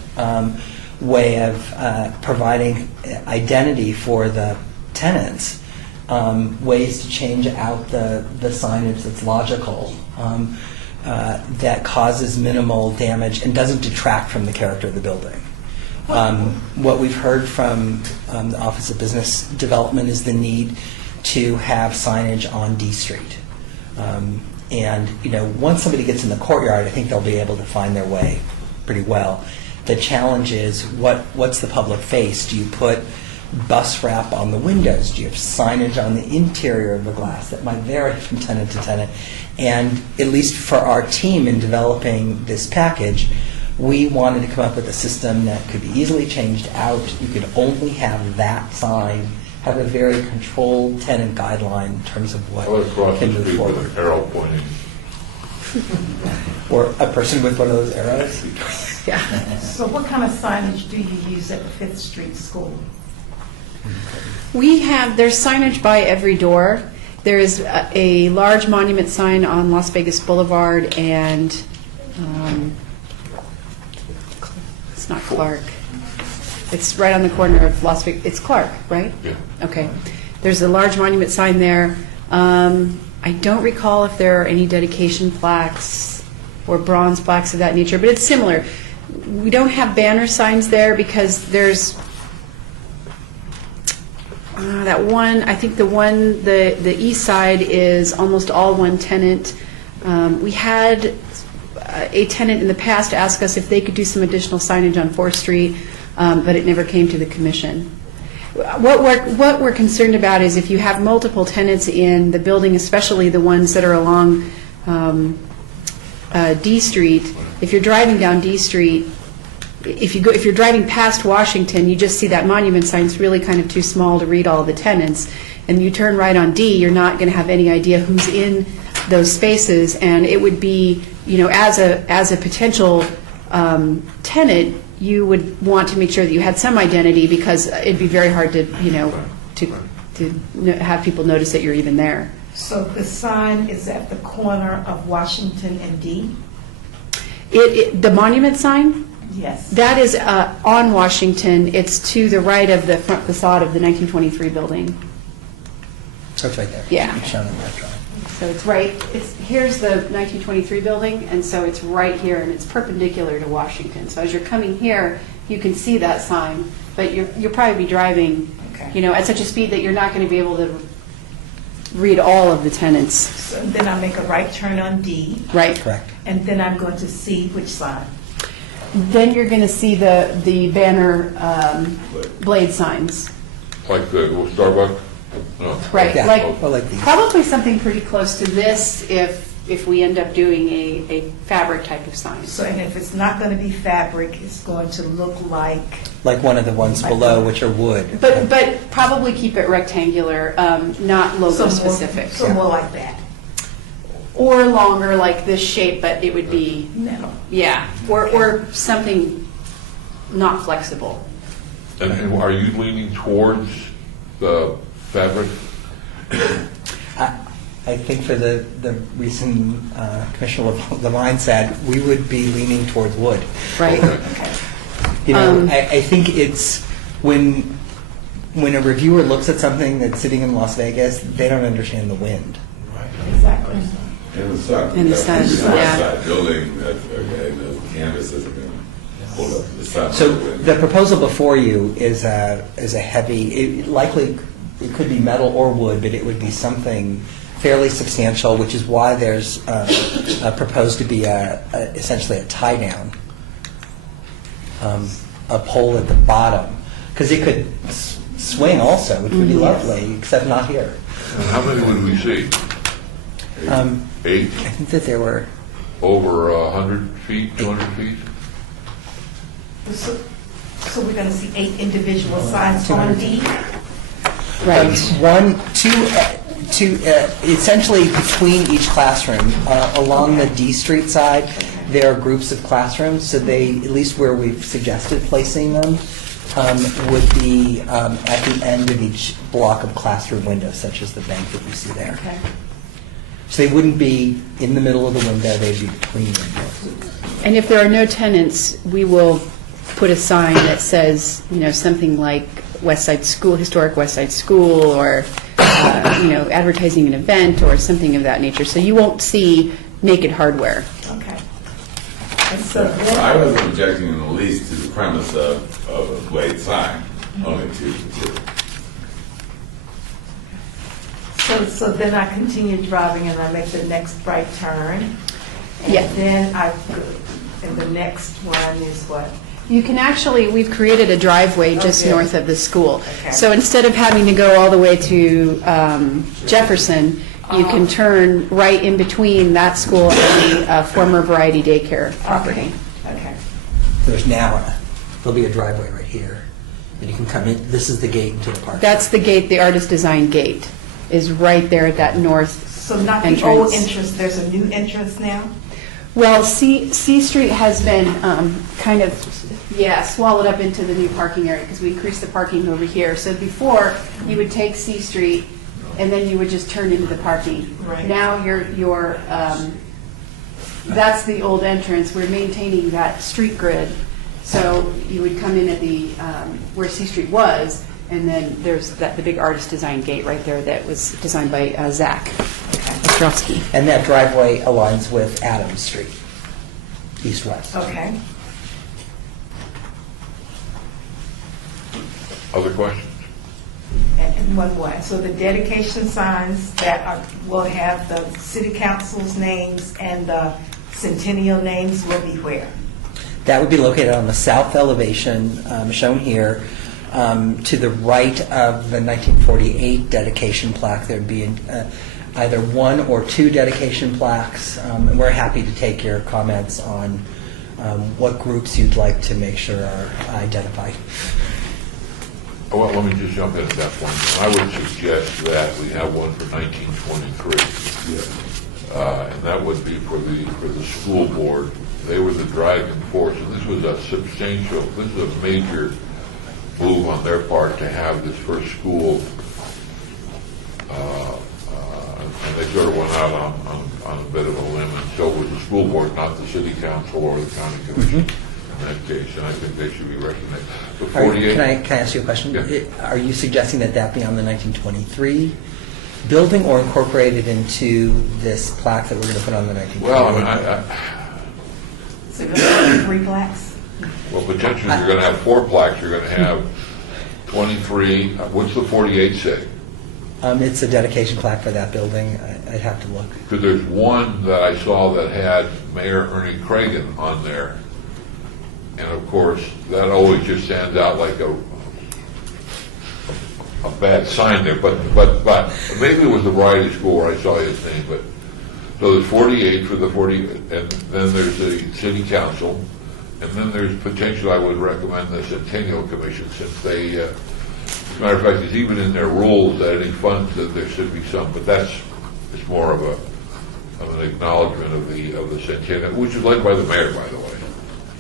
way of providing identity for the tenants, ways to change out the signage that's logical, that causes minimal damage and doesn't detract from the character of the building. What we've heard from the Office of Business Development is the need to have signage on D Street. And once somebody gets in the courtyard, I think they'll be able to find their way pretty well. The challenge is what's the public face? Do you put bus wrap on the windows? Do you have signage on the interior of the glass that might vary from tenant to tenant? And at least for our team in developing this package, we wanted to come up with a system that could be easily changed out. You could only have that sign, have a very controlled tenant guideline in terms of what I would cross can the move street forward. with an arrow pointing. Or a person with one of those arrows. Yeah. So what kind of signage do you use at the Fifth Street School? There's signage by every door. There is a large monument sign on Las Vegas Boulevard, and it's not Clark. It's right on the corner of Las Vegas. It's Clark, right? Yeah. Okay. There's a large monument sign there. I don't recall if there are any dedication plaques or bronze plaques of that nature, but it's similar. We don't have banner signs there because there's that one, I think the east side is almost all one tenant. We had a tenant in the past ask us if they could do some additional signage on 4th Street, but it never came to the commission. What we're concerned about is if you have multiple tenants in the building, especially the ones that are along D Street, if you're driving down D Street, if you're driving past Washington, you just see that monument sign. It's really kind of too small to read all the tenants. And you turn right on D, you're not going to have any idea who's in those spaces. And it would be, as a potential tenant, you would want to make sure that you had some identity, because it'd be very hard to have people notice that you're even there. So the sign is at the corner of Washington and D? The monument sign? Yes. That is on Washington. It's to the right of the front facade of the 1923 building. So it's right there. Yeah. It's shown in that drawing. So it's right, here's the 1923 building, and so it's right here, and it's perpendicular to Washington. So as you're coming here, you can see that sign, but you'll probably be driving, at such a speed that you're not going to be able to read all of the tenants. So then I make a right turn on D. Right. Correct. And then I'm going to see which sign? Then you're going to see the banner blade signs. Like the Starbucks? No. Right, Yeah, like well, like these. probably something pretty close to this if we end up doing a fabric type of sign. So, and if it's not going to be fabric, it's going to look like... Like one of the ones below, which are wood. But probably keep it rectangular, not logo specific. So more like that. Or longer, like this shape, but it would be, Metal. yeah, or something not flexible. And are you leaning towards the fabric? I think for the reason Commissioner Levine said, we would be leaning towards wood. Right. I think it's when a reviewer looks at something that's sitting in Las Vegas, they don't understand the wind. Exactly. In the sun. In the sun, The yeah. west side building, the canvas isn't going to hold up to the sun. So the proposal before you is a heavy, it could be metal or wood, but it would be something fairly substantial, which is why there's proposed to be essentially a tie-down, a pole at the bottom, because it could swing also, which would be lovely, except not here. And how many would we see? 8? I think that there were... Over 100 feet, 200 feet? So we're going to see 8 individual signs on D? Right. Two, essentially between each classroom, along the D Street side, there are groups of classrooms, so they, at least where we've suggested placing them, would be at the end of each block of classroom windows, such as the bank that you see there. Okay. So they wouldn't be in the middle of the window, they'd be between windows. And if there are no tenants, we will put a sign that says, something like West Side School, historic West Side School, or, advertising an event or something of that nature. So you won't see naked hardware. Okay. And so I wasn't objecting in the least to the premise of a blade sign, only to So then I continue driving and I make the next right turn. Yeah. And then and the next one is what? You can actually, we've created a driveway just Okay. north of the school. Okay. So instead of having to go all the way to Jefferson, you can turn right in between that school and the former Variety Daycare property. Okay. There's now, there'll be a driveway right here, and you can come in, this is the gate into the park. That's the gate, the artist design gate, is right there at that north So not the old entrance. entrance, there's a new entrance now? Well, C Street has been kind of, swallowed up into the new parking area because we increased the parking over here. So before, you would take C Street and then you would just turn into the parking. Right. Now that's the old entrance. We're maintaining that street grid. So you would come in at the, where C Street was, and then there's the big artist design gate right there that was designed by Zach Ostrovsky. And that driveway aligns with Adams Street, east-west. Okay. Other questions? And one more. So the dedication signs that will have the city council's names and the centennial names will be where? That would be located on the south elevation, shown here, to the right of the 1948 dedication plaque. There'd be either one or two dedication plaques. And we're happy to take your comments on what groups you'd like to make sure are identified. Well, let me just jump in at that point. I would suggest that we have one for 1923. And that would be for the school board. They were the driving force, and this was a major move on their part to have this first school. And they sort of went out on a bit of a limb, and so was the school board, not the city council or the county commission in that case, and I think they should be recognized. The 48. Can I ask you a question? Yeah. Are you suggesting that that be on the 1923 building or incorporated into this plaque that we're going to put on the 1923? Well, I mean, So you're going to have 3 plaques? well, potentially you're going to have 4 plaques. You're going to have 23. What's the 48 say? It's a dedication plaque for that building. I'd have to look. Because there's one that I saw that had Mayor Ernie Cragen on there. And of course, that always just stands out like a bad sign there. But maybe it was the Variety School where I saw his name. But so there's 48 for the 40, and then there's the city council, and then there's potential. I would recommend the Centennial Commission, since they, as a matter of fact, it's even in their rules that any funds that there should be some. But it's more of an acknowledgement of the Centennial, which is led by the mayor, by the way.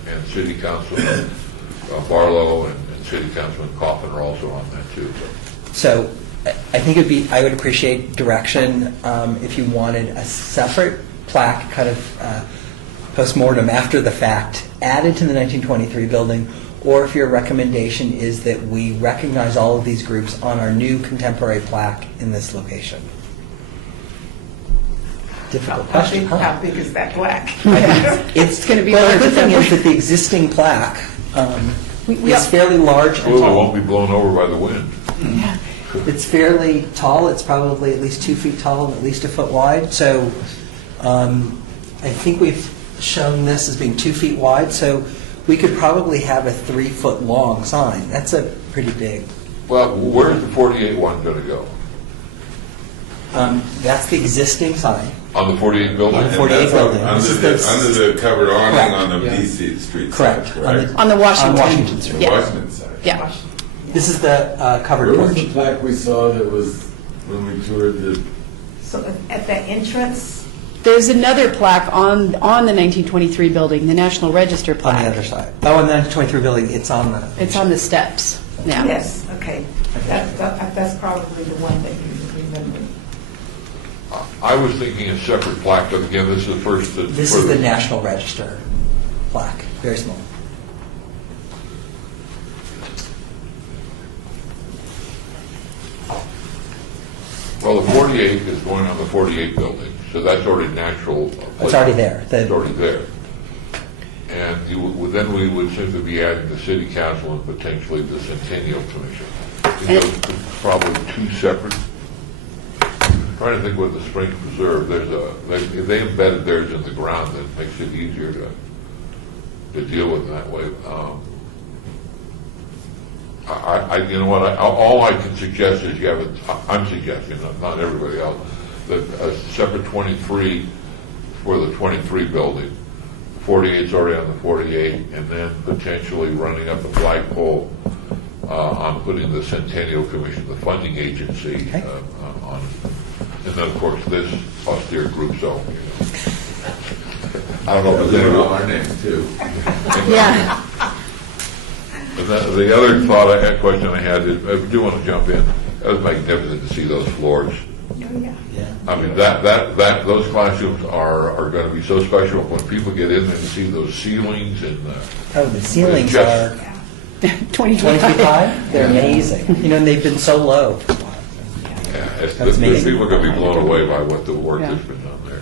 And City Councilman Barlow and City Councilman Coffin are also on that too. So I think I would appreciate direction if you wanted a separate plaque, kind of post-mortem after the fact, added to the 1923 building, or if your recommendation is that we recognize all of these groups on our new contemporary plaque in this location. Difficult question, huh? How big is that plaque? It's going to be well, hard the to good thing tell. is that the existing plaque We- is fairly large and Hopefully it tall. won't be blown over by the wind. It's fairly tall. It's probably at least 2 feet tall and at least a foot wide. So I think we've shown this as being 2 feet wide. So we could probably have a 3 foot long sign. That's a pretty big. Well, where's the 48 one going to go? That's the existing sign. On the 48 building? On the 48 building. Under This is the, the- under the covered awning Correct. on the Yeah. DC Street Correct. side, On correct? the- On the Washington. On Washington Street. The Yeah. Washington side. Yeah. This is the covered Where was porch. the plaque we saw that was when we toured the? So at that entrance, There's another plaque on the 1923 building, the National Register On plaque. the other side. Oh, on the 1923 building, it's on the. It's on the steps now. yes, okay. That's probably the one that you remember. I was thinking a separate plaque, but again, this is the first. This is the National Register plaque, very small. Well, the 48 is going on the 48 building, so that's already natural. It's already there. It's already there. And then we would simply be adding the city council and potentially the Centennial Commission. Those are probably 2 separate. Trying to think with the Springs Preserve, they embedded theirs in the ground. That makes it easier to deal with that way. you know what, all I can suggest is you have, I'm suggesting, not everybody else, that a separate 23 for the 23 building, 48's already on the 48, and then potentially running up the flagpole on putting the Centennial Commission, the funding agency, on it. And then, of course, this austere group zone. You know. I don't know if there's anyone our name too. Yeah. The other question I had is, I do want to jump in. It was magnificent to see those floors. I mean, those classrooms are going to be so special when people get in there and see those ceilings and. The ceilings just- are 20 20 feet high. They're amazing. You know, and they've been so low. Yeah, That's the amazing. people are going to be blown away by what the work that's been done there.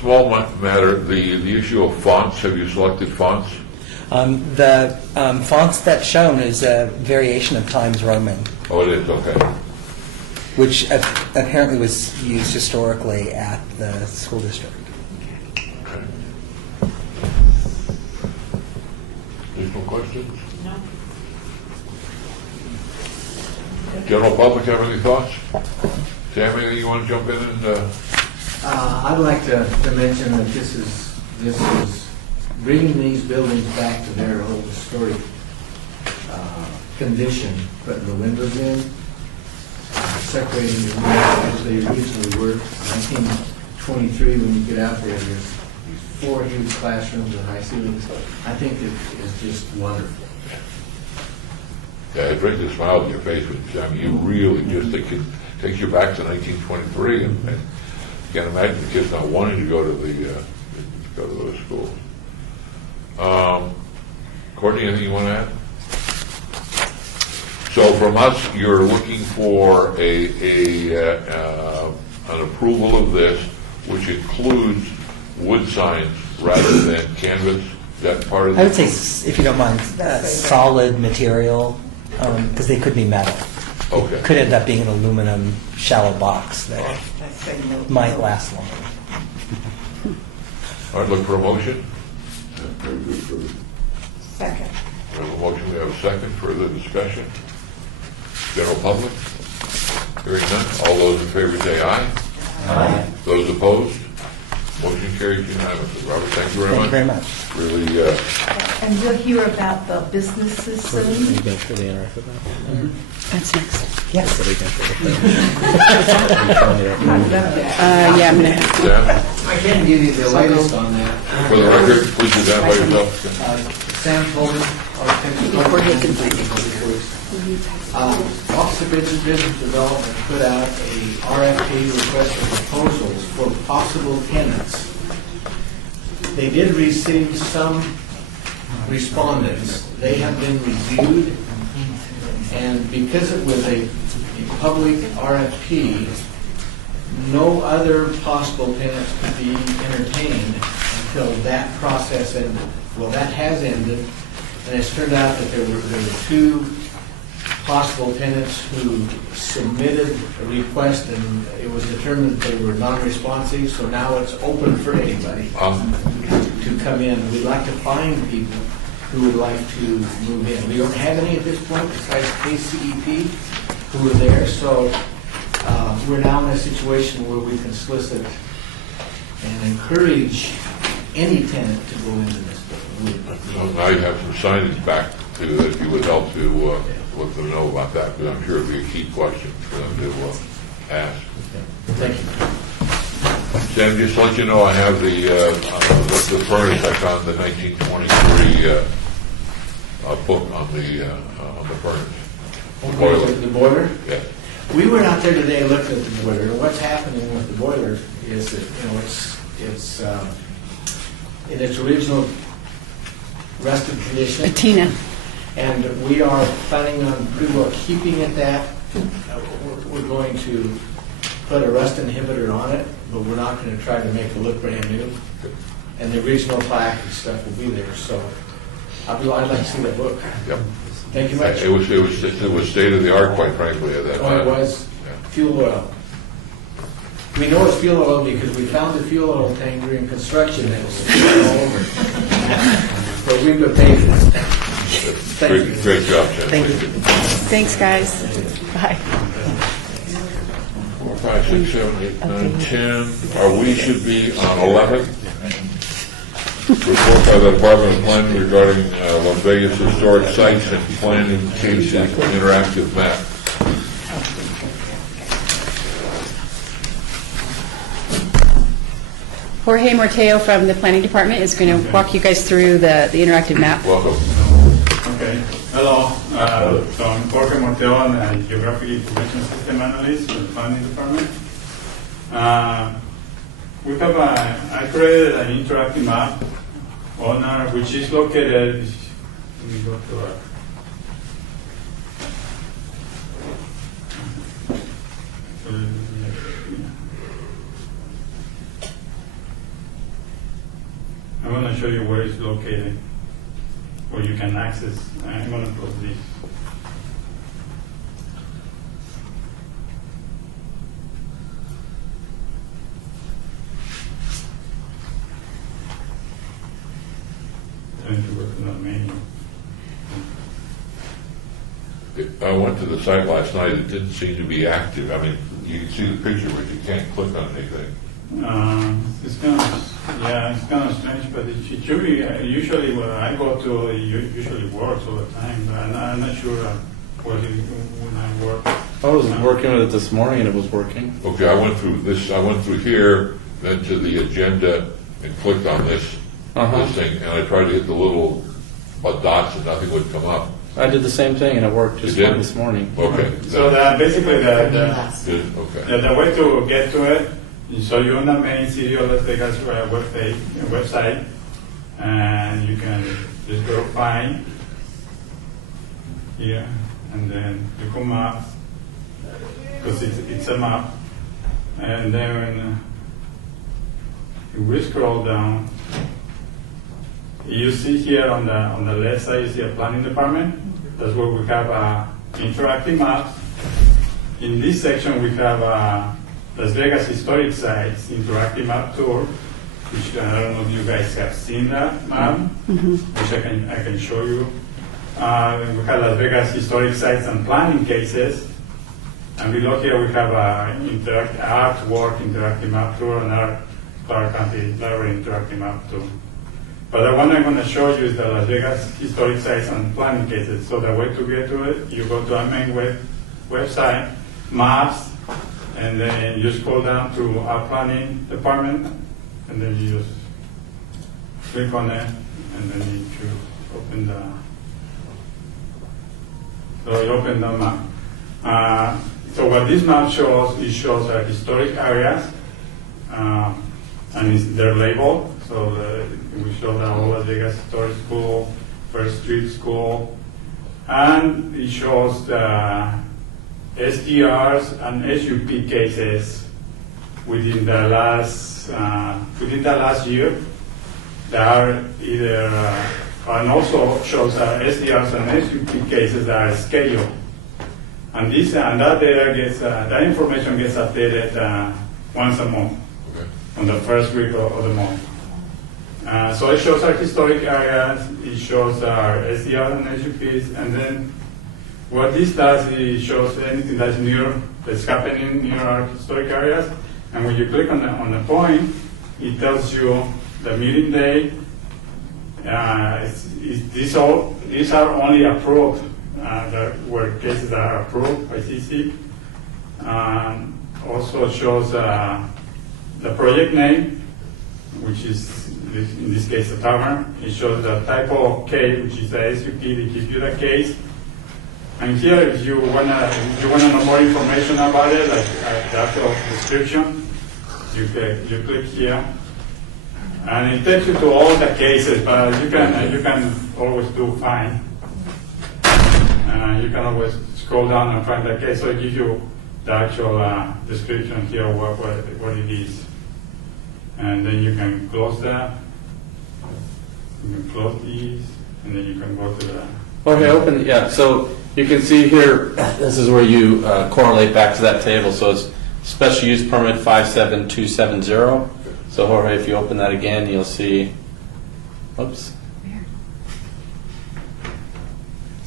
Small matter, the issue of fonts. Have you selected fonts? The fonts that's shown is a variation of Times Roman, Oh, it is, okay. which apparently was used historically at the school district. Okay. Additional questions? No. General public have any thoughts? Sam, anything you want to jump in and, I'd like to mention that this is bringing these buildings back to their old historic condition, putting the windows in, separating the rooms as they originally were. 1923, when you get out there, there's these 4 huge classrooms with high ceilings. I think it is just wonderful. yeah, it brings a smile to your face when, I mean, you really just, it takes you back to 1923 and you can't imagine the kids not wanting to go to those schools. Courtney, anything you want to add? So from us, you're looking for an approval of this, which includes wood signs rather than canvas. Is that part of I would the? say, if you don't mind, solid material, because they could be metal. Okay. It could end up being an aluminum shallow box that might last longer. All right, look for a motion. Second. We have a motion, we have a second. Further discussion? General public? Hearing none. All those in favor say aye. Aye. Those opposed? Motion carries unanimously. Robert, thank you very much. Thank you very much. Really, And we'll hear about the businesses soon. That's next. Yes. Yeah, I'm going to have to. Sam, I can give you the latest on that. for the record, please identify yourself. Sam Coleman, Jorge can find Office of Business Development put out a RFP, request for proposals, for possible tenants. They did receive some respondents. They have been reviewed, and because it was a public RFP, no other possible tenants could be entertained until that process ended. Well, that has ended, and it's turned out that there were 2 possible tenants who submitted a request, and it was determined that they were non-responsive, so now it's open for anybody to come in. We'd like to find people who would like to move in. We don't have any at this point besides KCEP who are there, so we're now in a situation where we can solicit and encourage any tenant to go into this building. Well, now you have some signage back to, that you would help to let them know about that, because I'm sure it'd be a key question for them to ask. Thank you. Sam, just to let you know, I have the furnace. I found the 1923 book on the furnace. The boiler. The boiler? Yes. We were out there today looking at the boiler, and what's happening with the boiler is that, it's in its original rusted condition. Patina. And we are planning on pretty well keeping it that. We're going to put a rust inhibitor on it, but we're not going to try to make it look brand new. And the original plaque and stuff will be there, so I'd like to see that book. Yep. Thank you much. It was state of the art, quite frankly, at that time. Oh, it was Yeah. fuel oil. We know it's fuel oil because we found the fuel oil tank during construction that was all over. But we've been paid for it. Thank you. Great job, Jen. Thank you. Thanks, guys. Bye. 4, 5, 6, 7, 8, 9, 10. We should be on 11. Report by the Department of Planning regarding Las Vegas historic sites and planning cases interactive map. Jorge Morteo from the Planning Department is going to walk you guys through the interactive map. Welcome. Okay. Hello. So I'm Jorge Morteo, and I'm Geographic Information System Analyst for the Planning Department. We have I created an interactive map on our, which is located. Let me go to our. I'm going to show you where it's located, where you can access. I'm going to close this. Trying to go to the menu. I went to the site last night. It didn't seem to be active. I mean, you can see the picture, but you can't click on anything. It's kind of strange, but it should be. Usually, when I go to, it usually works all the time. But I'm not sure when I work. I was working with it this morning and it was working. Okay, I went through this. I went through here, then to the agenda, and clicked on this thing, and I tried to hit the little dots, and nothing would come up. I did the same thing and it worked just You did? fine this morning. Okay. So basically Okay. the way to get to it. So you're on the main City of Las Vegas website, and you can just go find here, and then you come up, because it's a map, and then when we scroll down, you see here on the left side, you see a planning department. That's where we have interactive maps. In this section, we have Las Vegas Historic Sites Interactive Map Tour, which I don't know if you guys have seen that map, which I can show you. We have Las Vegas Historic Sites and Planning Cases. And below here we have Artwork Interactive Map Tour and our Clark County Library Interactive Map Tour. But the one I'm going to show you is the Las Vegas Historic Sites and Planning Cases. So the way to get to it, you go to our main website, Maps, and then you scroll down to our planning department, and then you just click on it, and then you choose open the map. So what this map shows, it shows historic areas, and they're labeled. So we show the old Las Vegas Historic School, First Street School, and it shows the SDRs and SUP cases within the last year. There are either and also shows SDRs and SUP cases that are scheduled. And that data gets that information gets updated once a month, on the first week of the month. So it shows our historic areas, it shows our SDR and SUPs, and then what this does is it shows anything that's happening near our historic areas, and when you click on the point, it tells you the meeting day. These are only approved where cases are approved by CC. Also shows the project name, which is in this case a tavern. It shows the type of case, which is the SUP. They give you the case. And here, if you wanna know more information about it, like the actual description, you click here, and it takes you to all the cases. But you can always do find. You can always scroll down and find the case. So it gives you the actual description here of what it is, and then you can close that. You can close these, and then you can go to the. Okay, open. Yeah, so you can see here, this is where you correlate back to that table. So it's special use permit 57270. So Jorge, if you open that again, you'll see, oops.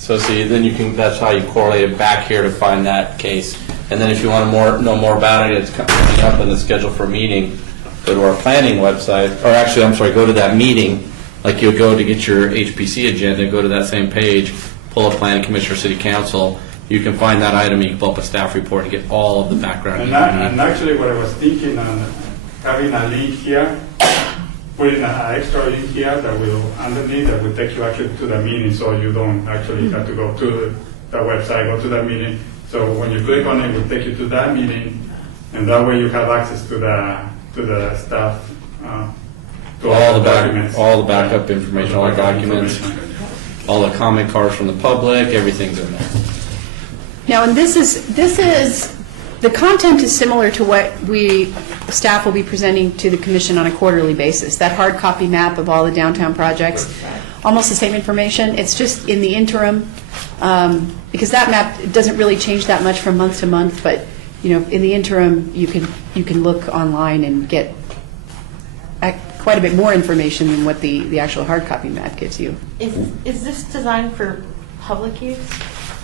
So see, then you can, that's how you correlate it back here to find that case. And then if you want to know more about it, it's coming up in the schedule for a meeting, go to our planning website, or actually, I'm sorry, go to that meeting, like you'll go to get your HPC agenda, go to that same page, pull up Planning Commissioner, City Council, you can find that item, you can pull up a staff report and get all of the background. And actually what I was thinking on having a link here, putting an extra link here that will, underneath, that will take you actually to the meeting, so you don't actually have to go to the website, go to the meeting. So when you click on it, it will take you to that meeting, and that way you have access to the stuff, to all the documents. all the backup information, all the documents, all the comment cards from the public, everything's in there. Now, and this is, the content is similar to what staff will be presenting to the commission on a quarterly basis. That hard copy map of all the downtown projects, almost the same information. It's just in the interim, because that map doesn't really change that much from month to month, but, in the interim, you can look online and get quite a bit more information than what the actual hard copy map gives you. Is this designed for public use?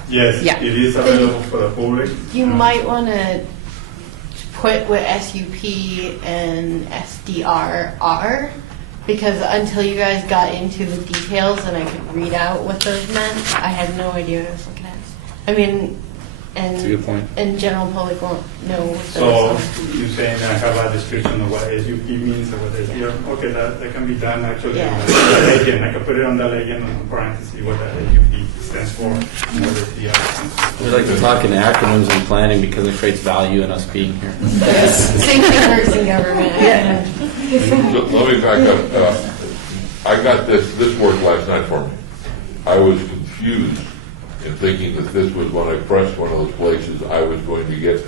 Yes, Yeah. it is available for the public. You might want to put what SUP and SDR are, because until you guys got into the details and I could read out what those meant, I had no idea what I was looking at. I mean, That's a good point. and general public won't know what So those you're saying I have a description of what SUP means or what SDR? Okay, that can be done actually. Yeah. Legend, I can put it on the legend in parentheses what the SUP stands for, and what SDR stands for. We like to talk in acronyms and planning because it creates value in us being here. Same thing works in government. Let me back up. I got this worked last night for me. I was confused in thinking that this was, when I pressed one of those places, I was going to get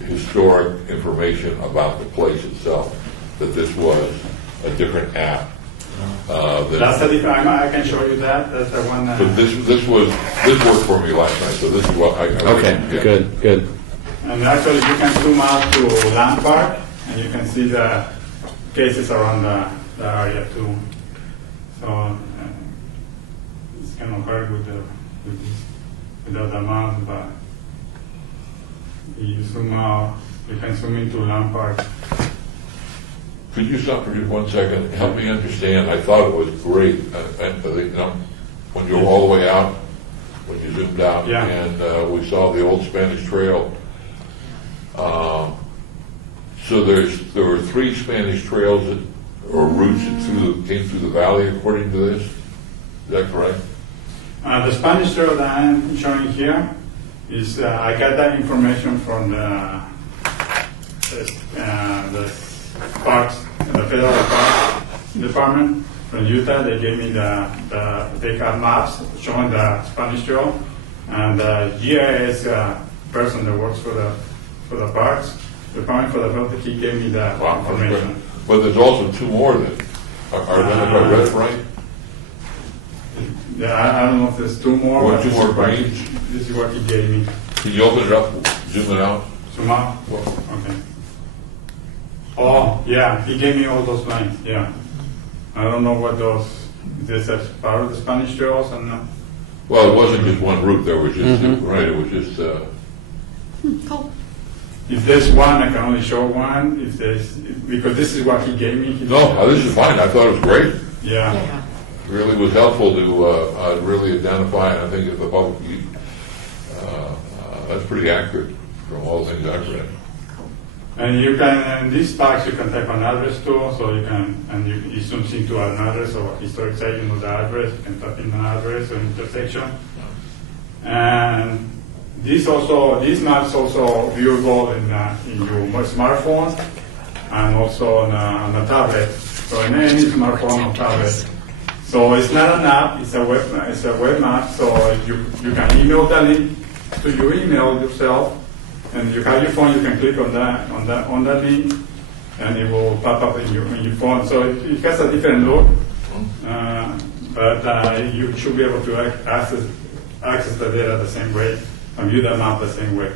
historic information about the place itself, that this was a different app. That's a different, I can show you that, that's the one. But this worked for me last night, so this is what I Okay, yeah. good. And actually you can zoom out to Land Park and you can see the cases around the area too. So it's kind of hard without the mouse, but you zoom out, you can zoom into Land Park. Could you stop for just 1 second? Help me understand. I thought it was great. When you were all the way out, when you zoomed out, Yeah. and we saw the old Spanish Trail. So there were 3 Spanish trails or routes that came through the valley, according to this. Is that correct? The Spanish Trail that I'm showing here is, I got that information from the parks, the federal parks department from Utah. They gave me they got maps showing the Spanish Trail, and the GIS person that works for the parks department for the health, he gave me that information. But there's also 2 more then. Are they, if I read it right? Yeah, I don't know if there's 2 more. Or but 2 more grains? This is what he gave me. Can you open it up, zoom it out? Zoom out? Okay. Oh, yeah, he gave me all those lines, yeah. I don't know what those, is this part of the Spanish Trails and Well, it wasn't just one route. There was just, right, it was just, Cool. if there's one, I can only show one. If there's, because this is what he gave me. no, this is fine. I thought it was great. Yeah. Yeah. Really was helpful to really identify, and I think if the public, that's pretty accurate from all the things I've read. And you can, in these packs, you can type an address too, so you can, and you zooms into an address or a historic site, you know the address, you can type in an address or intersection. And these maps also viewable in your smartphone and also on a tablet. So in any smartphone or tablet. So it's not an app, it's a web map, so you can email the link to your email yourself, and you have your phone, you can click on that link, and it will pop up in your phone. So it has a different look, but you should be able to access the data the same way and view the map the same way.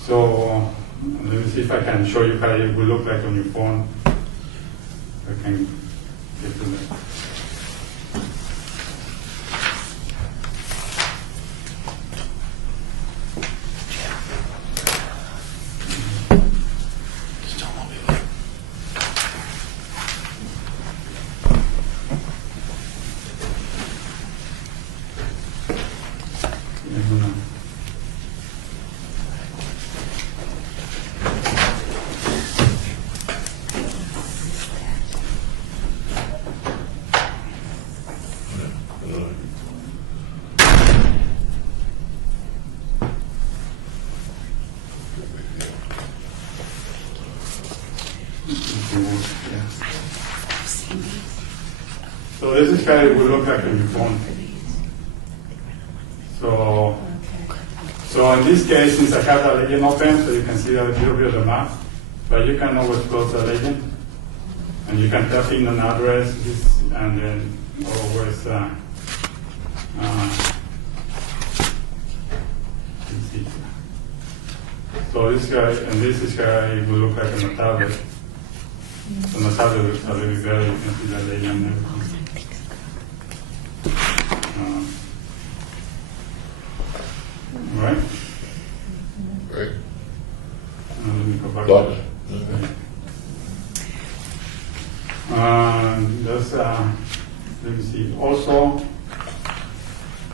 So let me see if I can show you how it will look like on your phone. I can get to that. So this is how it will look like on your phone. So in this case, since I have the legend open, so you can see a little bit of the map, but you can always close the legend, and you can type in an address, and then always let's see. So this guy, and this is how it will look like on the tablet. On the tablet, looks a little bit better. You can see the legend and everything. Right? Right? Let me go back. Thoughts? That's, let me see, also, let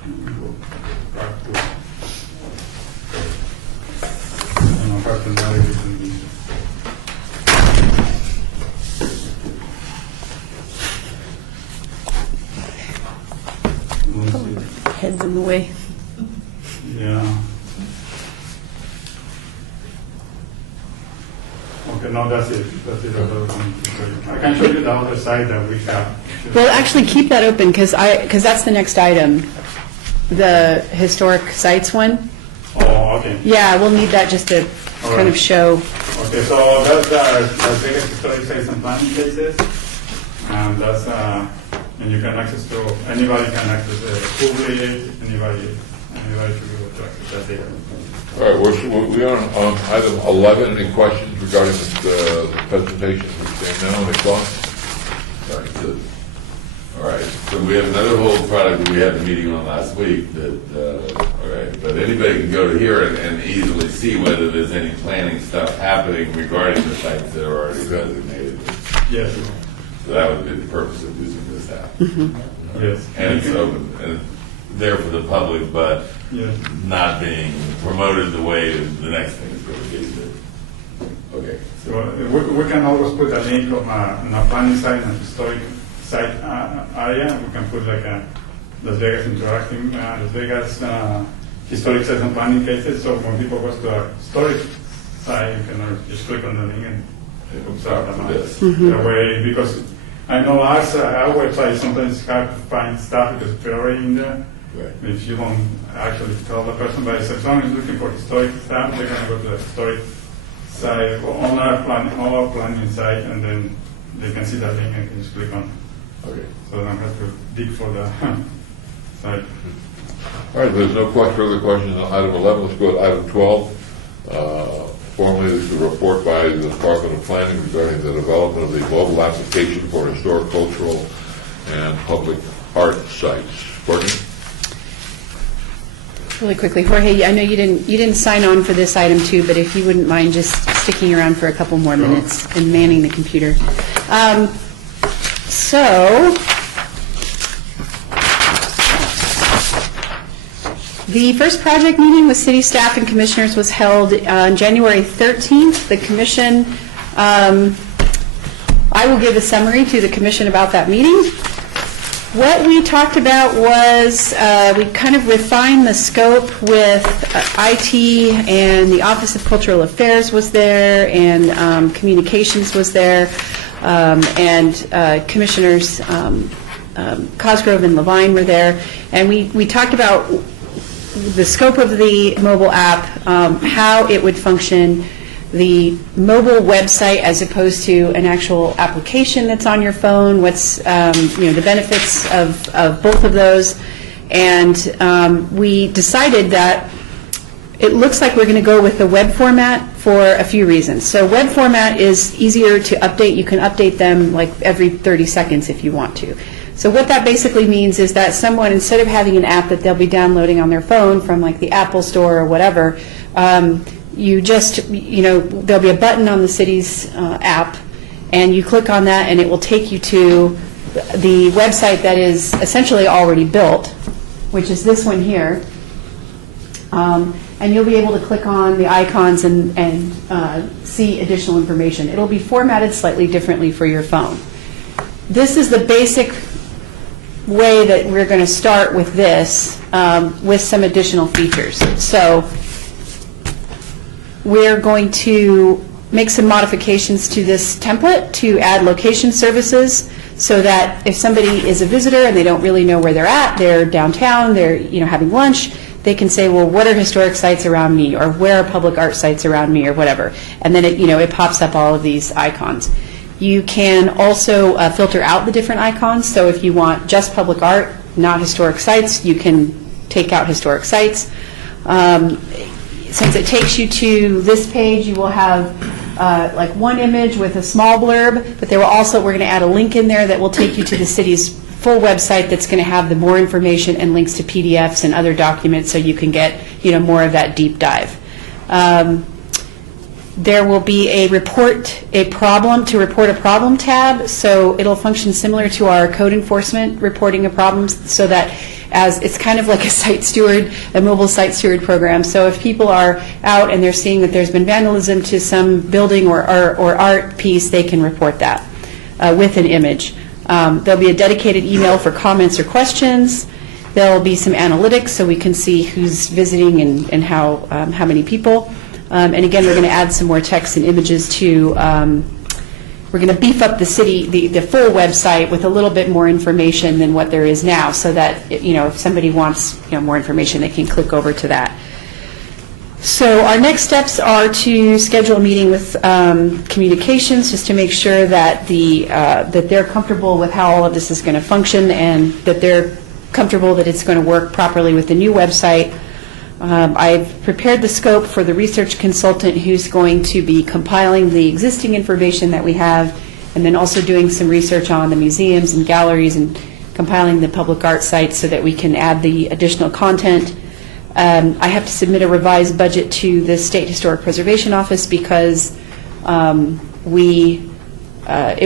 me go back to, back to navigation. Let's see. Heads in the way. Yeah. Okay, no, that's it. That's it. I can show you the other side that we have. Well, actually, keep that open, because that's the next item, the historic sites one. Oh, okay. Yeah, we'll need that just to kind of show. Okay, so that's the biggest historic sites and planning cases, and that's and you can access to anybody can access it. Public, anybody should be able to access that data. All right, we're on item 11. Any questions regarding the presentation? We stand now. Any thoughts? All right, so, all right, so we have another whole product that we had a meeting on last week that, all right, but anybody can go to here and easily see whether there's any planning stuff happening regarding the sites that are already designated. Yes. So that would be the purpose of using this app. Yes. And it's open, and it's there for the public, but Yes. not being promoted the way the next thing is going to be. Okay. So we can always put a link of a planning site and historic site area. We can put like a Las Vegas interacting, Las Vegas historic sites and planning cases. So when people go to a historic site, you can just click on the link and it comes out the map. That way, because I know our website sometimes it's hard to find stuff because it's already in there. Right. If you don't actually tell the person, but as long as looking for historic stuff, they're going to go to the historic site, on our planning site, and then they can see that link and can just click on it. Okay. So they don't have to dig for the site. All right, there's no further questions on item 11. Let's go to item 12. Formally, this is a report by the Department of Planning regarding the development of the mobile application for historic, cultural, and public art sites. Courtney? Really quickly, Jorge, I know you didn't sign on for this item too, but if you wouldn't mind just sticking around for a couple more minutes and manning the computer. So, the first project meeting with city staff and commissioners was held on January 13th. The commission, I will give a summary to the commission about that meeting. What we talked about was we kind of refined the scope with IT, and the Office of Cultural Affairs was there, and Communications was there, and Commissioners Cosgrove and Levine were there. And we talked about the scope of the mobile app, how it would function, the mobile website as opposed to an actual application that's on your phone, what's the benefits of both of those. And we decided that it looks like we're going to go with the web format for a few reasons. So web format is easier to update. You can update them like every 30 seconds if you want to. So what that basically means is that someone, instead of having an app that they'll be downloading on their phone from like the Apple Store or whatever, you just, there'll be a button on the city's app, and you click on that, and it will take you to the website that is essentially already built, which is this one here. And you'll be able to click on the icons and see additional information. It'll be formatted slightly differently for your phone. This is the basic way that we're going to start with this, with some additional features. So we're going to make some modifications to this template to add location services. so that if somebody is a visitor and they don't really know where they're at, they're downtown, they're having lunch, they can say, well, what are historic sites around me, or where are public art sites around me, or whatever. And then it pops up all of these icons. You can also filter out the different icons. So if you want just public art, not historic sites, you can take out historic sites. Since it takes you to this page, you will have like one image with a small blurb, but we're going to add a link in there that will take you to the city's full website that's going to have the more information and links to PDFs and other documents, so you can get more of that deep dive. There will be a report a problem tab, so it'll function similar to our code enforcement reporting of problems, so that as it's kind of like a mobile site steward program. So if people are out and they're seeing that there's been vandalism to some building or art piece, they can report that with an image. There'll be a dedicated email for comments or questions. There'll be some analytics, so we can see who's visiting and how many people. And again, we're going to add some more text and images to. We're going to beef up the full website with a little bit more information than what there is now, so that if somebody wants more information, they can click over to that. So our next steps are to schedule a meeting with communications, just to make sure that that they're comfortable with how all of this is going to function, and that they're comfortable that it's going to work properly with the new website. I've prepared the scope for the research consultant who's going to be compiling the existing information that we have, and then also doing some research on the museums and galleries and compiling the public art sites so that we can add the additional content. I have to submit a revised budget to the State Historic Preservation Office because it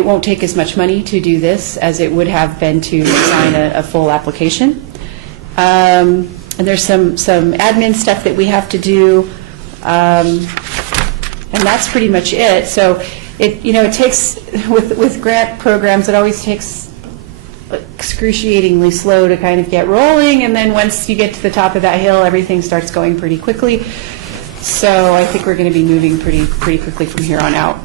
won't take as much money to do this as it would have been to design a full application. And there's some admin stuff that we have to do, and that's pretty much it. So it takes, with grant programs, it always takes excruciatingly slow to kind of get rolling, and then once you get to the top of that hill, everything starts going pretty quickly. So I think we're going to be moving pretty quickly from here on out.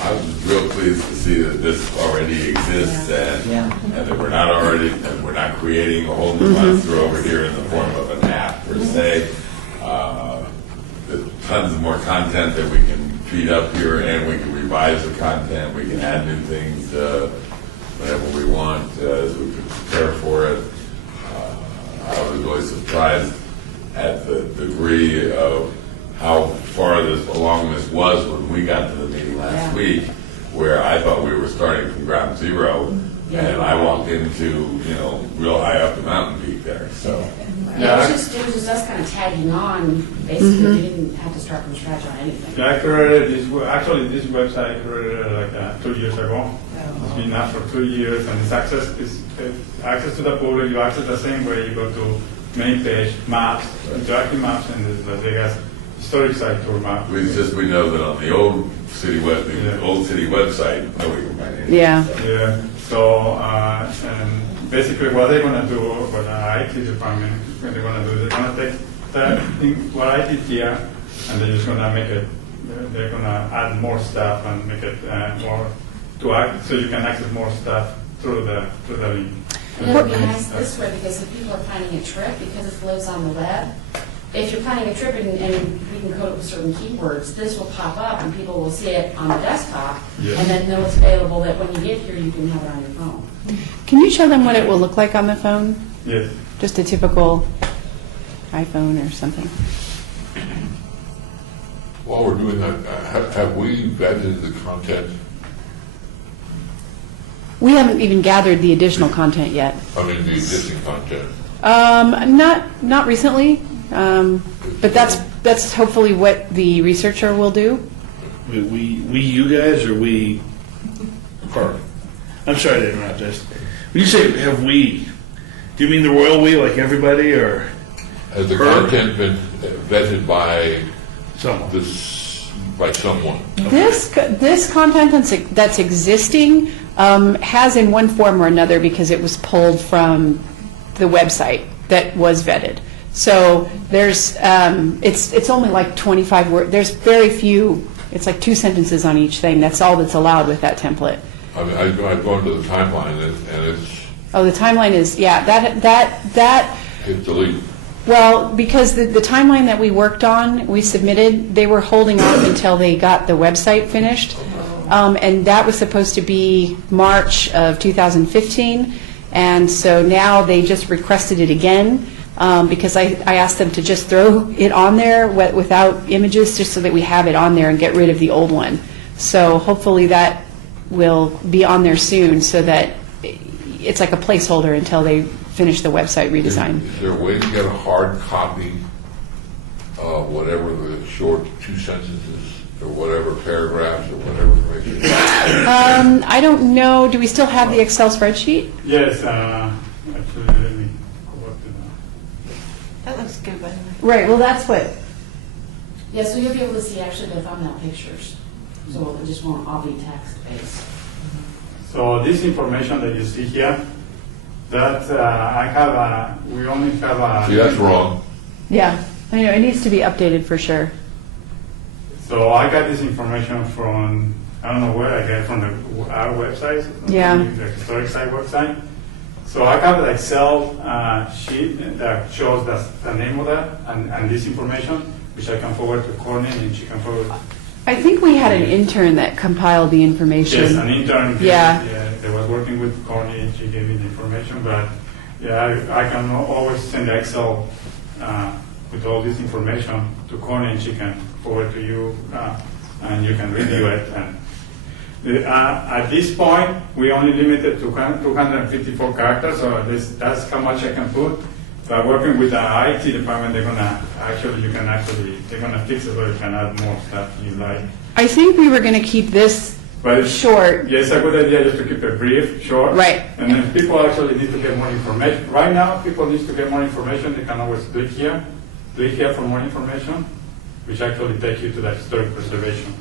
I was real pleased to see that this already exists, and that we're not creating a whole new monster over here in the form of an app per se. There's tons of more content that we can feed up here, and we can revise the content. We can add new things whenever we want as we prepare for it. I was really surprised at the degree of how far along this was when we got to the meeting last week, where I thought we were starting from ground zero, and I walked into real high up the mountain peak there. So it was just us kind of tagging on. Basically, we didn't have to start from scratch on anything. Yeah, I created this website I created like 2 years ago. It's been up for 2 years, and it's access to the public. You access the same way. You go to main page, maps, interactive maps, and there's Las Vegas historic site tour map. we know that on the old city website, nobody can find anything. Yeah. So and basically, what they're going to do, what the IT department, what they're going to do, they're going to take what I did here, and they're just going to make it. They're going to add more stuff and make it more so you can access more stuff through the link. And it would be nice this way, because if people are planning a trip, because it lives on the web, if you're planning a trip and we can code it with certain keywords, this will pop up and people will see it on the desktop, and then know it's available, that when you get here, you can have it on your phone. Can you show them what it will look like on the phone? Yes. Just a typical iPhone or something. While we're doing that, have we vetted the content? We haven't even gathered the additional content yet. I mean, the existing content. Not recently, but that's hopefully what the researcher will do. We you guys, or we? Or, I'm sorry to interrupt this. When you say have we, do you mean the royal we, like everybody, or? Has the content been vetted by someone? By someone? This content that's existing has in one form or another, because it was pulled from the website that was vetted. So there's it's only like 25 words. There's very few. It's like 2 sentences on each thing. That's all that's allowed with that template. I mean, I've gone to the timeline and it's, Oh, the timeline is, yeah, that hit delete. well, because the timeline that we worked on, we submitted, they were holding off until they got the website finished. And that was supposed to be March of 2015. And so now they just requested it again, because I asked them to just throw it on there without images, just so that we have it on there and get rid of the old one. So hopefully that will be on there soon, so that it's like a placeholder until they finish the website redesign. Is there a way to get a hard copy of whatever the short 2 sentences or whatever paragraphs or whatever information? I don't know, do we still have the Excel spreadsheet? Yes, actually, let me go up to that. That looks good, by the way. Right, well, that's what, Yeah, so you'll be able to see actually the thumbnail pictures. So it just won't all be text-based. So this information that you see here, that we only have a... See, that's wrong. yeah, I know, it needs to be updated for sure. So I got this information from, I don't know where I got it from our website. Yeah. The historic site website. So I have the Excel sheet that shows the name of that and this information, which I can forward to Courtney and she can forward. I think we had an intern that compiled the information. Yes, an intern. Yeah. They was working with Courtney and she gave me the information, but yeah, I can always send Excel with all this information to Courtney and she can forward to you and you can review it. And at this point, we only limited to 254 characters, so that's how much I can put. But working with the IT department, they're gonna fix it so you can add more stuff you like. I think we were going to keep this But short. Yeah, it's a good idea just to keep it brief, short. Right. And then people actually need to get more information. Right now, people need to get more information. They can always click here for more information, which actually takes you to the historic preservation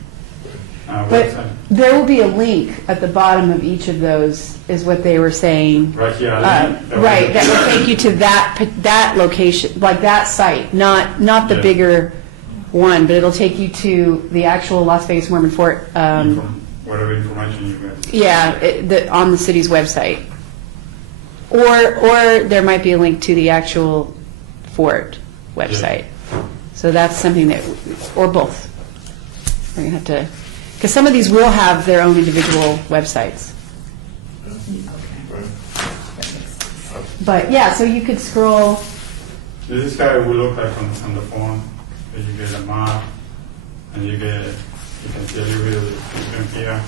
But website. there will be a link at the bottom of each of those, is what they were saying. Right here. Right, that will take you to that location, like that site, not the Yeah. bigger one, but it'll take you to the actual Las Vegas Mormon Fort, Whatever information you get. yeah, on the city's website. Or there might be a link to the actual fort website. So that's something that, or both. We're going to have to, because some of these will have their own individual websites. But yeah, so you could scroll. This is how it will look like on the phone. You get a map, and you can see a little bit of the system here.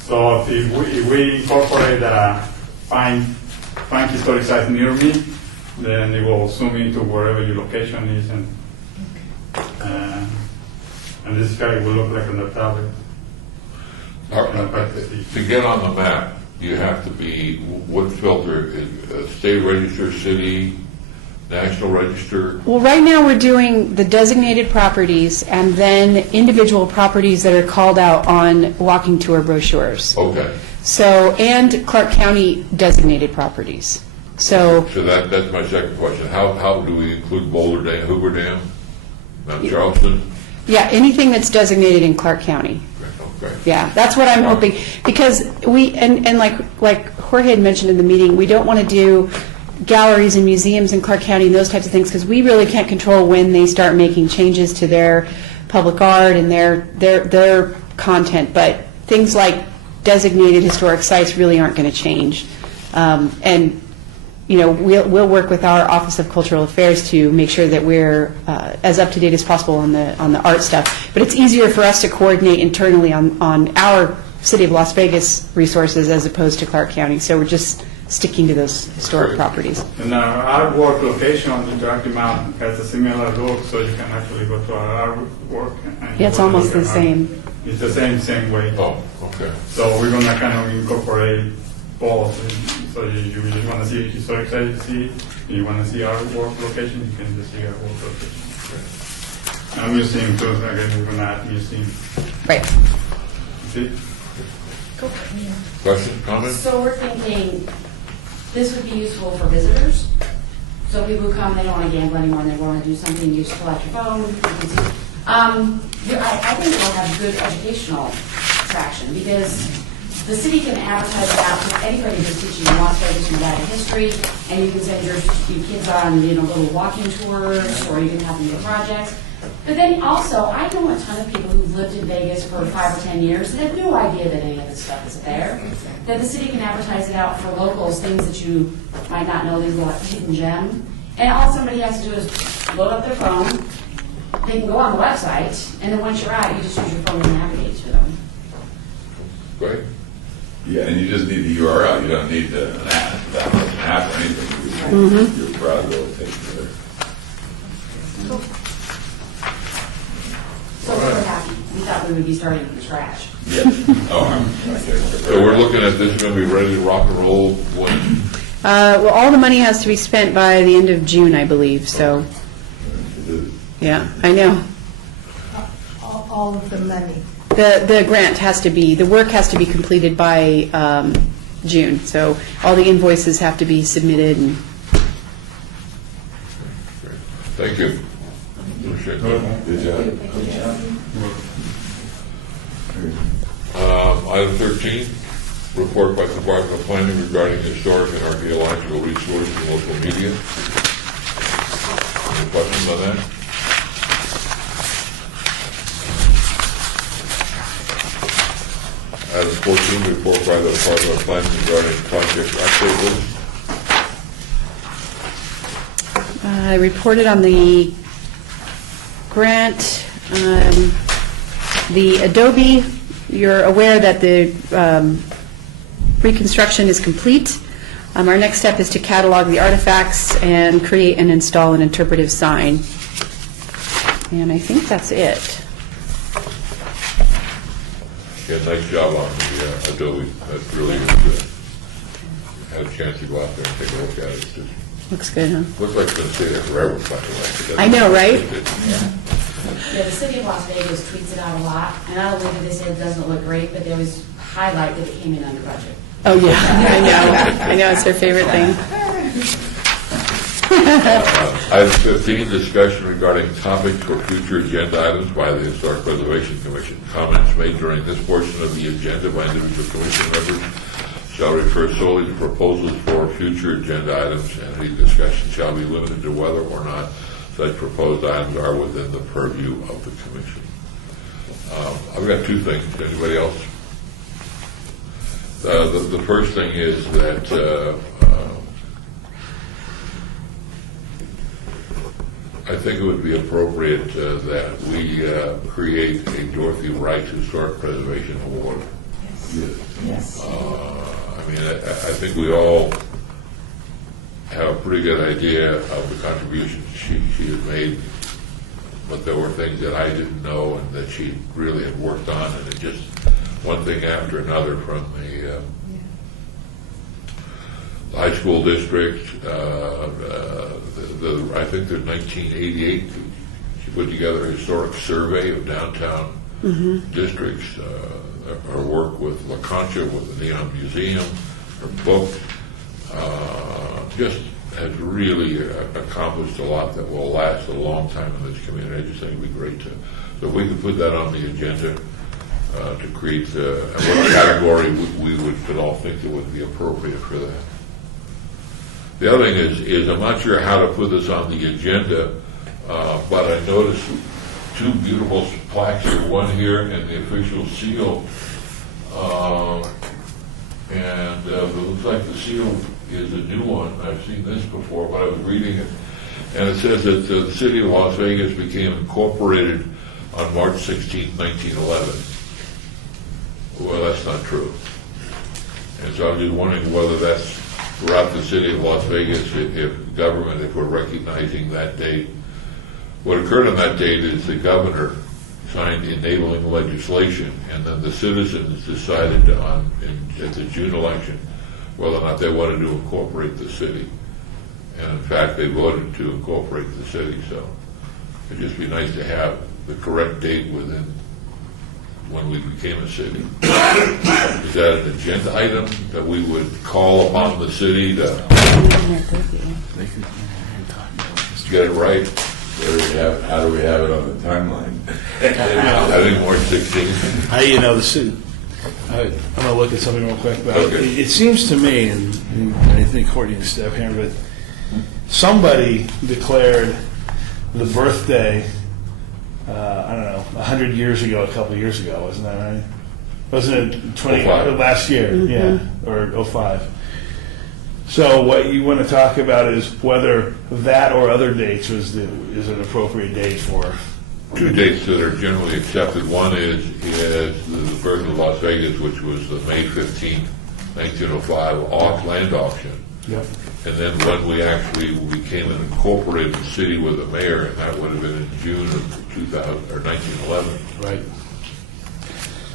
So if we incorporate find historic sites near me, then it will zoom into wherever your location is, and this is how it will look like on the tablet. To get on the map, you have to be, what filter, state register, city, national register? Well, right now we're doing the designated properties and then individual properties that are called out on walking tour brochures. Okay. So, and Clark County designated properties. So, So that's my second question. How do we include Boulder Dam, Hoover Dam, Mount Charleston? yeah, anything that's designated in Clark County. Okay. Yeah, that's what I'm hoping, because we, and like Jorge had mentioned in the meeting, we don't want to do galleries and museums in Clark County and those types of things, because we really can't control when they start making changes to their public art and their content, but things like designated historic sites really aren't going to change. And you know, we'll work with our Office of Cultural Affairs to make sure that we're as up to date as possible on the art stuff. But it's easier for us to coordinate internally on our City of Las Vegas resources as opposed to Clark County. So we're just sticking to those historic properties. And our artwork location on the Interactive Map has a similar look, so you can actually go to our artwork. Yeah, it's almost the same. It's the same way. Oh, okay. So we're going to kind of incorporate both. So you really want to see a historic site, you see. You want to see our work location, you can just see our work location. And museum too, again, we're going to add museum. Right. See? Question, comment? So we're thinking this would be useful for visitors. So people who come, they don't want to gamble anymore, they want to do something, you just pull out your phone, you can see. I think it'll have good educational traction because the city can advertise it out to anybody who's teaching in Las Vegas Nevada history, and you can send your kids on, little walking tours, or you can have them do projects. But then also, I know a ton of people who've lived in Vegas for 5 or 10 years and have no idea that any of this stuff is there. That the city can advertise it out for locals, things that you might not know, these little hidden gem. And all somebody has to do is load up their phone. They can go on the website, and then once you're out, you just use your phone to navigate to them. Great. Yeah, and you just need the URL, you don't need an app or anything. Your browser will take it there. So we're happy. We thought we would be starting from scratch. Yeah. Oh, So we're looking at this, going to be ready to rock and roll when? Well, all the money has to be spent by the end of June, I believe, so, yeah, I know. All of the money. The grant has to be, the work has to be completed by June, so all the invoices have to be submitted and Thank you. Appreciate that. Good job. Item 13, report by Department of Planning regarding historic and archaeological resources and local media. Any questions on that? Item 14, report by the Department of Planning regarding project update list. I reported on the grant. The Adobe, you're aware that the reconstruction is complete. Our next step is to catalog the artifacts and create and install an interpretive sign. And I think that's it. Yeah, nice job on the Adobe. That's really good. Had a chance to go out there and take a look at it. It's just Looks good, huh? looks like it's going to stay there forever, by the way. I know, right? Yeah, the city of Las Vegas tweets it out a lot, and not only do they say it doesn't look great, but they always highlight that it came in under budget. Oh, yeah, I know. I know, it's their favorite thing. Item 15, discussion regarding topics for future agenda items by the Historic Preservation Commission. Comments made during this portion of the agenda by individual commission members shall refer solely to proposals for future agenda items, and any discussion shall be limited to whether or not such proposed items are within the purview of the commission. I've got two things. Anybody else? The first thing is that I think it would be appropriate that we create a Dorothy Wright Historic Preservation Award. Yes. I mean, I think we all have a pretty good idea of the contributions she has made, but there were things that I didn't know and that she really had worked on, and it just one thing after another from the high school district. I think there's 1988. She put together a historic survey of downtown districts. Her work with La Concha, with the Neon Museum, her book, just has really accomplished a lot that will last a long time in this community. I just think it would be great to, so if we could put that on the agenda to create what category we could all think that would be appropriate for that. The other thing is I'm not sure how to put this on the agenda, but I noticed two beautiful plaques here, one here and the official seal, and it looks like the seal is a new one. I've seen this before, but I was reading it, and it says that the city of Las Vegas became incorporated on March 16, 1911. Well, that's not true. And so I'm just wondering whether that's throughout the city of Las Vegas, if we're recognizing that date. What occurred on that date is the governor signed enabling legislation, and then the citizens decided at the June election whether or not they wanted to incorporate the city. And in fact, they voted to incorporate the city, so it'd just be nice to have the correct date within when we became a city. Is that an agenda item that we would call upon the city to get it right? How do we have it on the timeline? I think March 16th. How do you know the city? I'm going to look at something real quick. But Okay. it seems to me, and I think Courtney can step here, but somebody declared the birthday, I don't know, 100 years ago, a couple of years ago, wasn't that right? Wasn't it 05. last year? Yeah, or 05. So what you want to talk about is whether that or other dates is an appropriate date for. Two dates that are generally accepted. One is the birth of Las Vegas, which was the May 15th, 1905 land auction. Yep. And then when we actually became an incorporated city with a mayor, and that would have been in June of 1911. Right.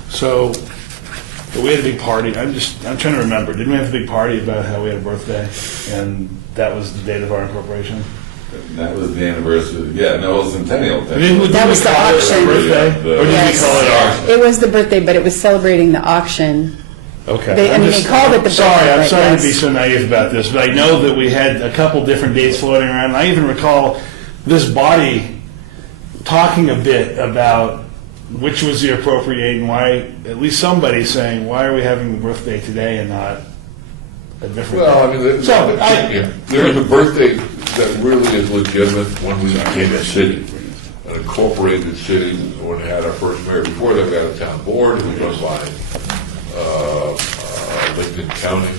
So we had a big party. I'm trying to remember. Didn't we have a big party about how we had a birthday, and that was the date of our incorporation? That was the anniversary, yeah, no, it was centennial. That was the auction. Birthday, or did Yes. we call it auction? It was the birthday, but it was celebrating the auction. Okay. They called it the Sorry, birthday, I'm right, sorry yes. to be so naive about this, but I know that we had a couple different dates floating around. And I even recall this body talking a bit about which was the appropriate date and why, at least somebody saying, why are we having the birthday today and not a different Well, I day? mean, there is a birthday that really is legitimate when we became a city, an incorporated city, when we had our first mayor. Before that, we had a town board, who was run by Lincoln County.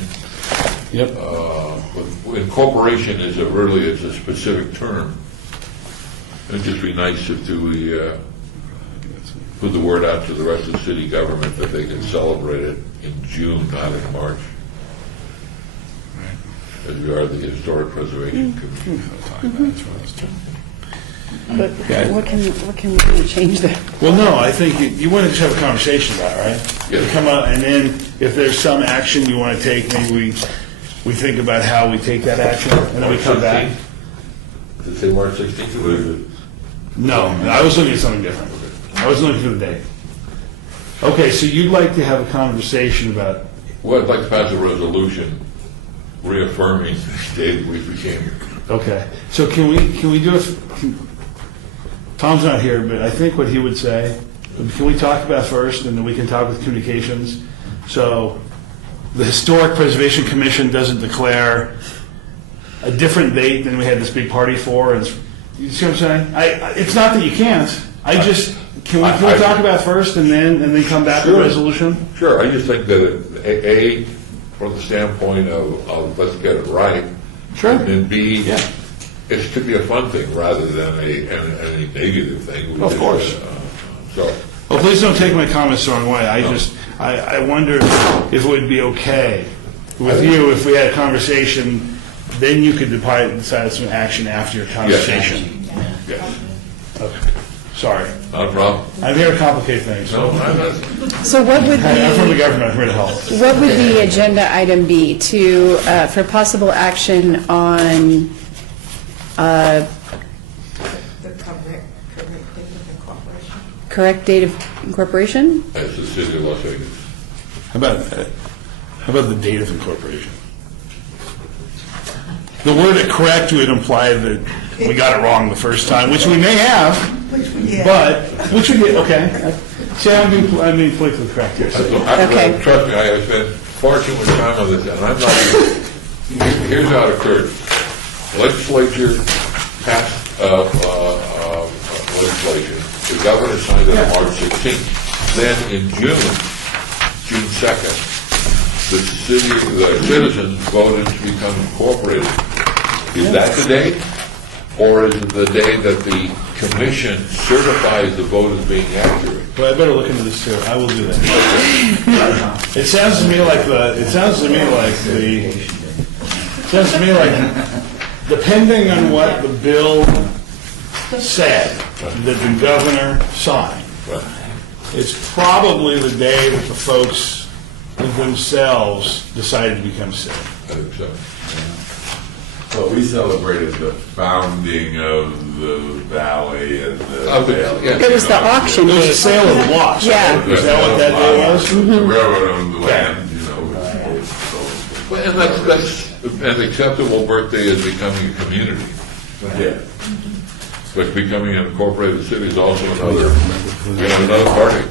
Yep. But incorporation is it's a specific term. It'd just be nice if we put the word out to the rest of the city government that they can celebrate it in June, not in March. As we are the Historic Preservation Commission. But what can we do to change that? Well, no, I think you want to just have a conversation about it, right? Yes. Come out, and then if there's some action you want to take, maybe we think about how we take that action, and then we come back. Did it say March 16th? No, I was looking at something different. I was looking for the date. Okay, so you'd like to have a conversation about, Well, I'd like to pass a resolution reaffirming the day that we became. okay, so can we do it, Tom's not here, but I think what he would say, can we talk about first, and then we can talk with communications? So the Historic Preservation Commission doesn't declare a different date than we had this big party for, and you see what I'm saying? It's not that you can't, can we talk about it first and then come back to the Sure. resolution? Sure, I just think that from the standpoint of let's get it right. Sure. And then B, Yeah. it should be a fun thing rather than a negative thing. Of course. So, Well, please don't take my comments the wrong way. I wonder if it would be okay with you if we had a conversation, then you could decide some action after your conversation. yes, Okay. Sorry. not a problem. I'm here to complicate things. No, I'm not. So what would I'm from the be, government, I'm here to help. what would the agenda item be for possible action on, The correct date of incorporation? correct date of incorporation? As the city of Las Vegas. How about the date of incorporation? The word correct would imply that we got it wrong the first time, which we may have, but, which we did, okay. See, I'm being politically correct here. So. Okay. Trust me, I have spent far too much time on this, and I'm not even, here's how it occurred. Legislature passed legislation. The governor signed it on March 16th. Then in June 2nd, the citizens voted to become incorporated. Is that the date? Or is it the day that the commission certifies the vote as being accurate? Well, I better look into this too. I will do that. It sounds to me like depending on what the bill said that the governor signed, it's probably the day that the folks themselves decided to become city. I think so. Well, we celebrated the founding of the valley and the... It was the auction It was the date. sale of the lots. Yeah. Is that what that day was? The railroad owned the land, Well, and that's an acceptable birthday as becoming a community. Yeah. But becoming an incorporated city is also another party.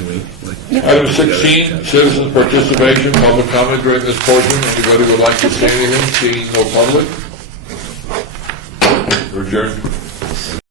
Can we, like, Item 16, citizens' participation, public comment during this portion. Anybody would like to say anything? Seeing no public? We're adjourned.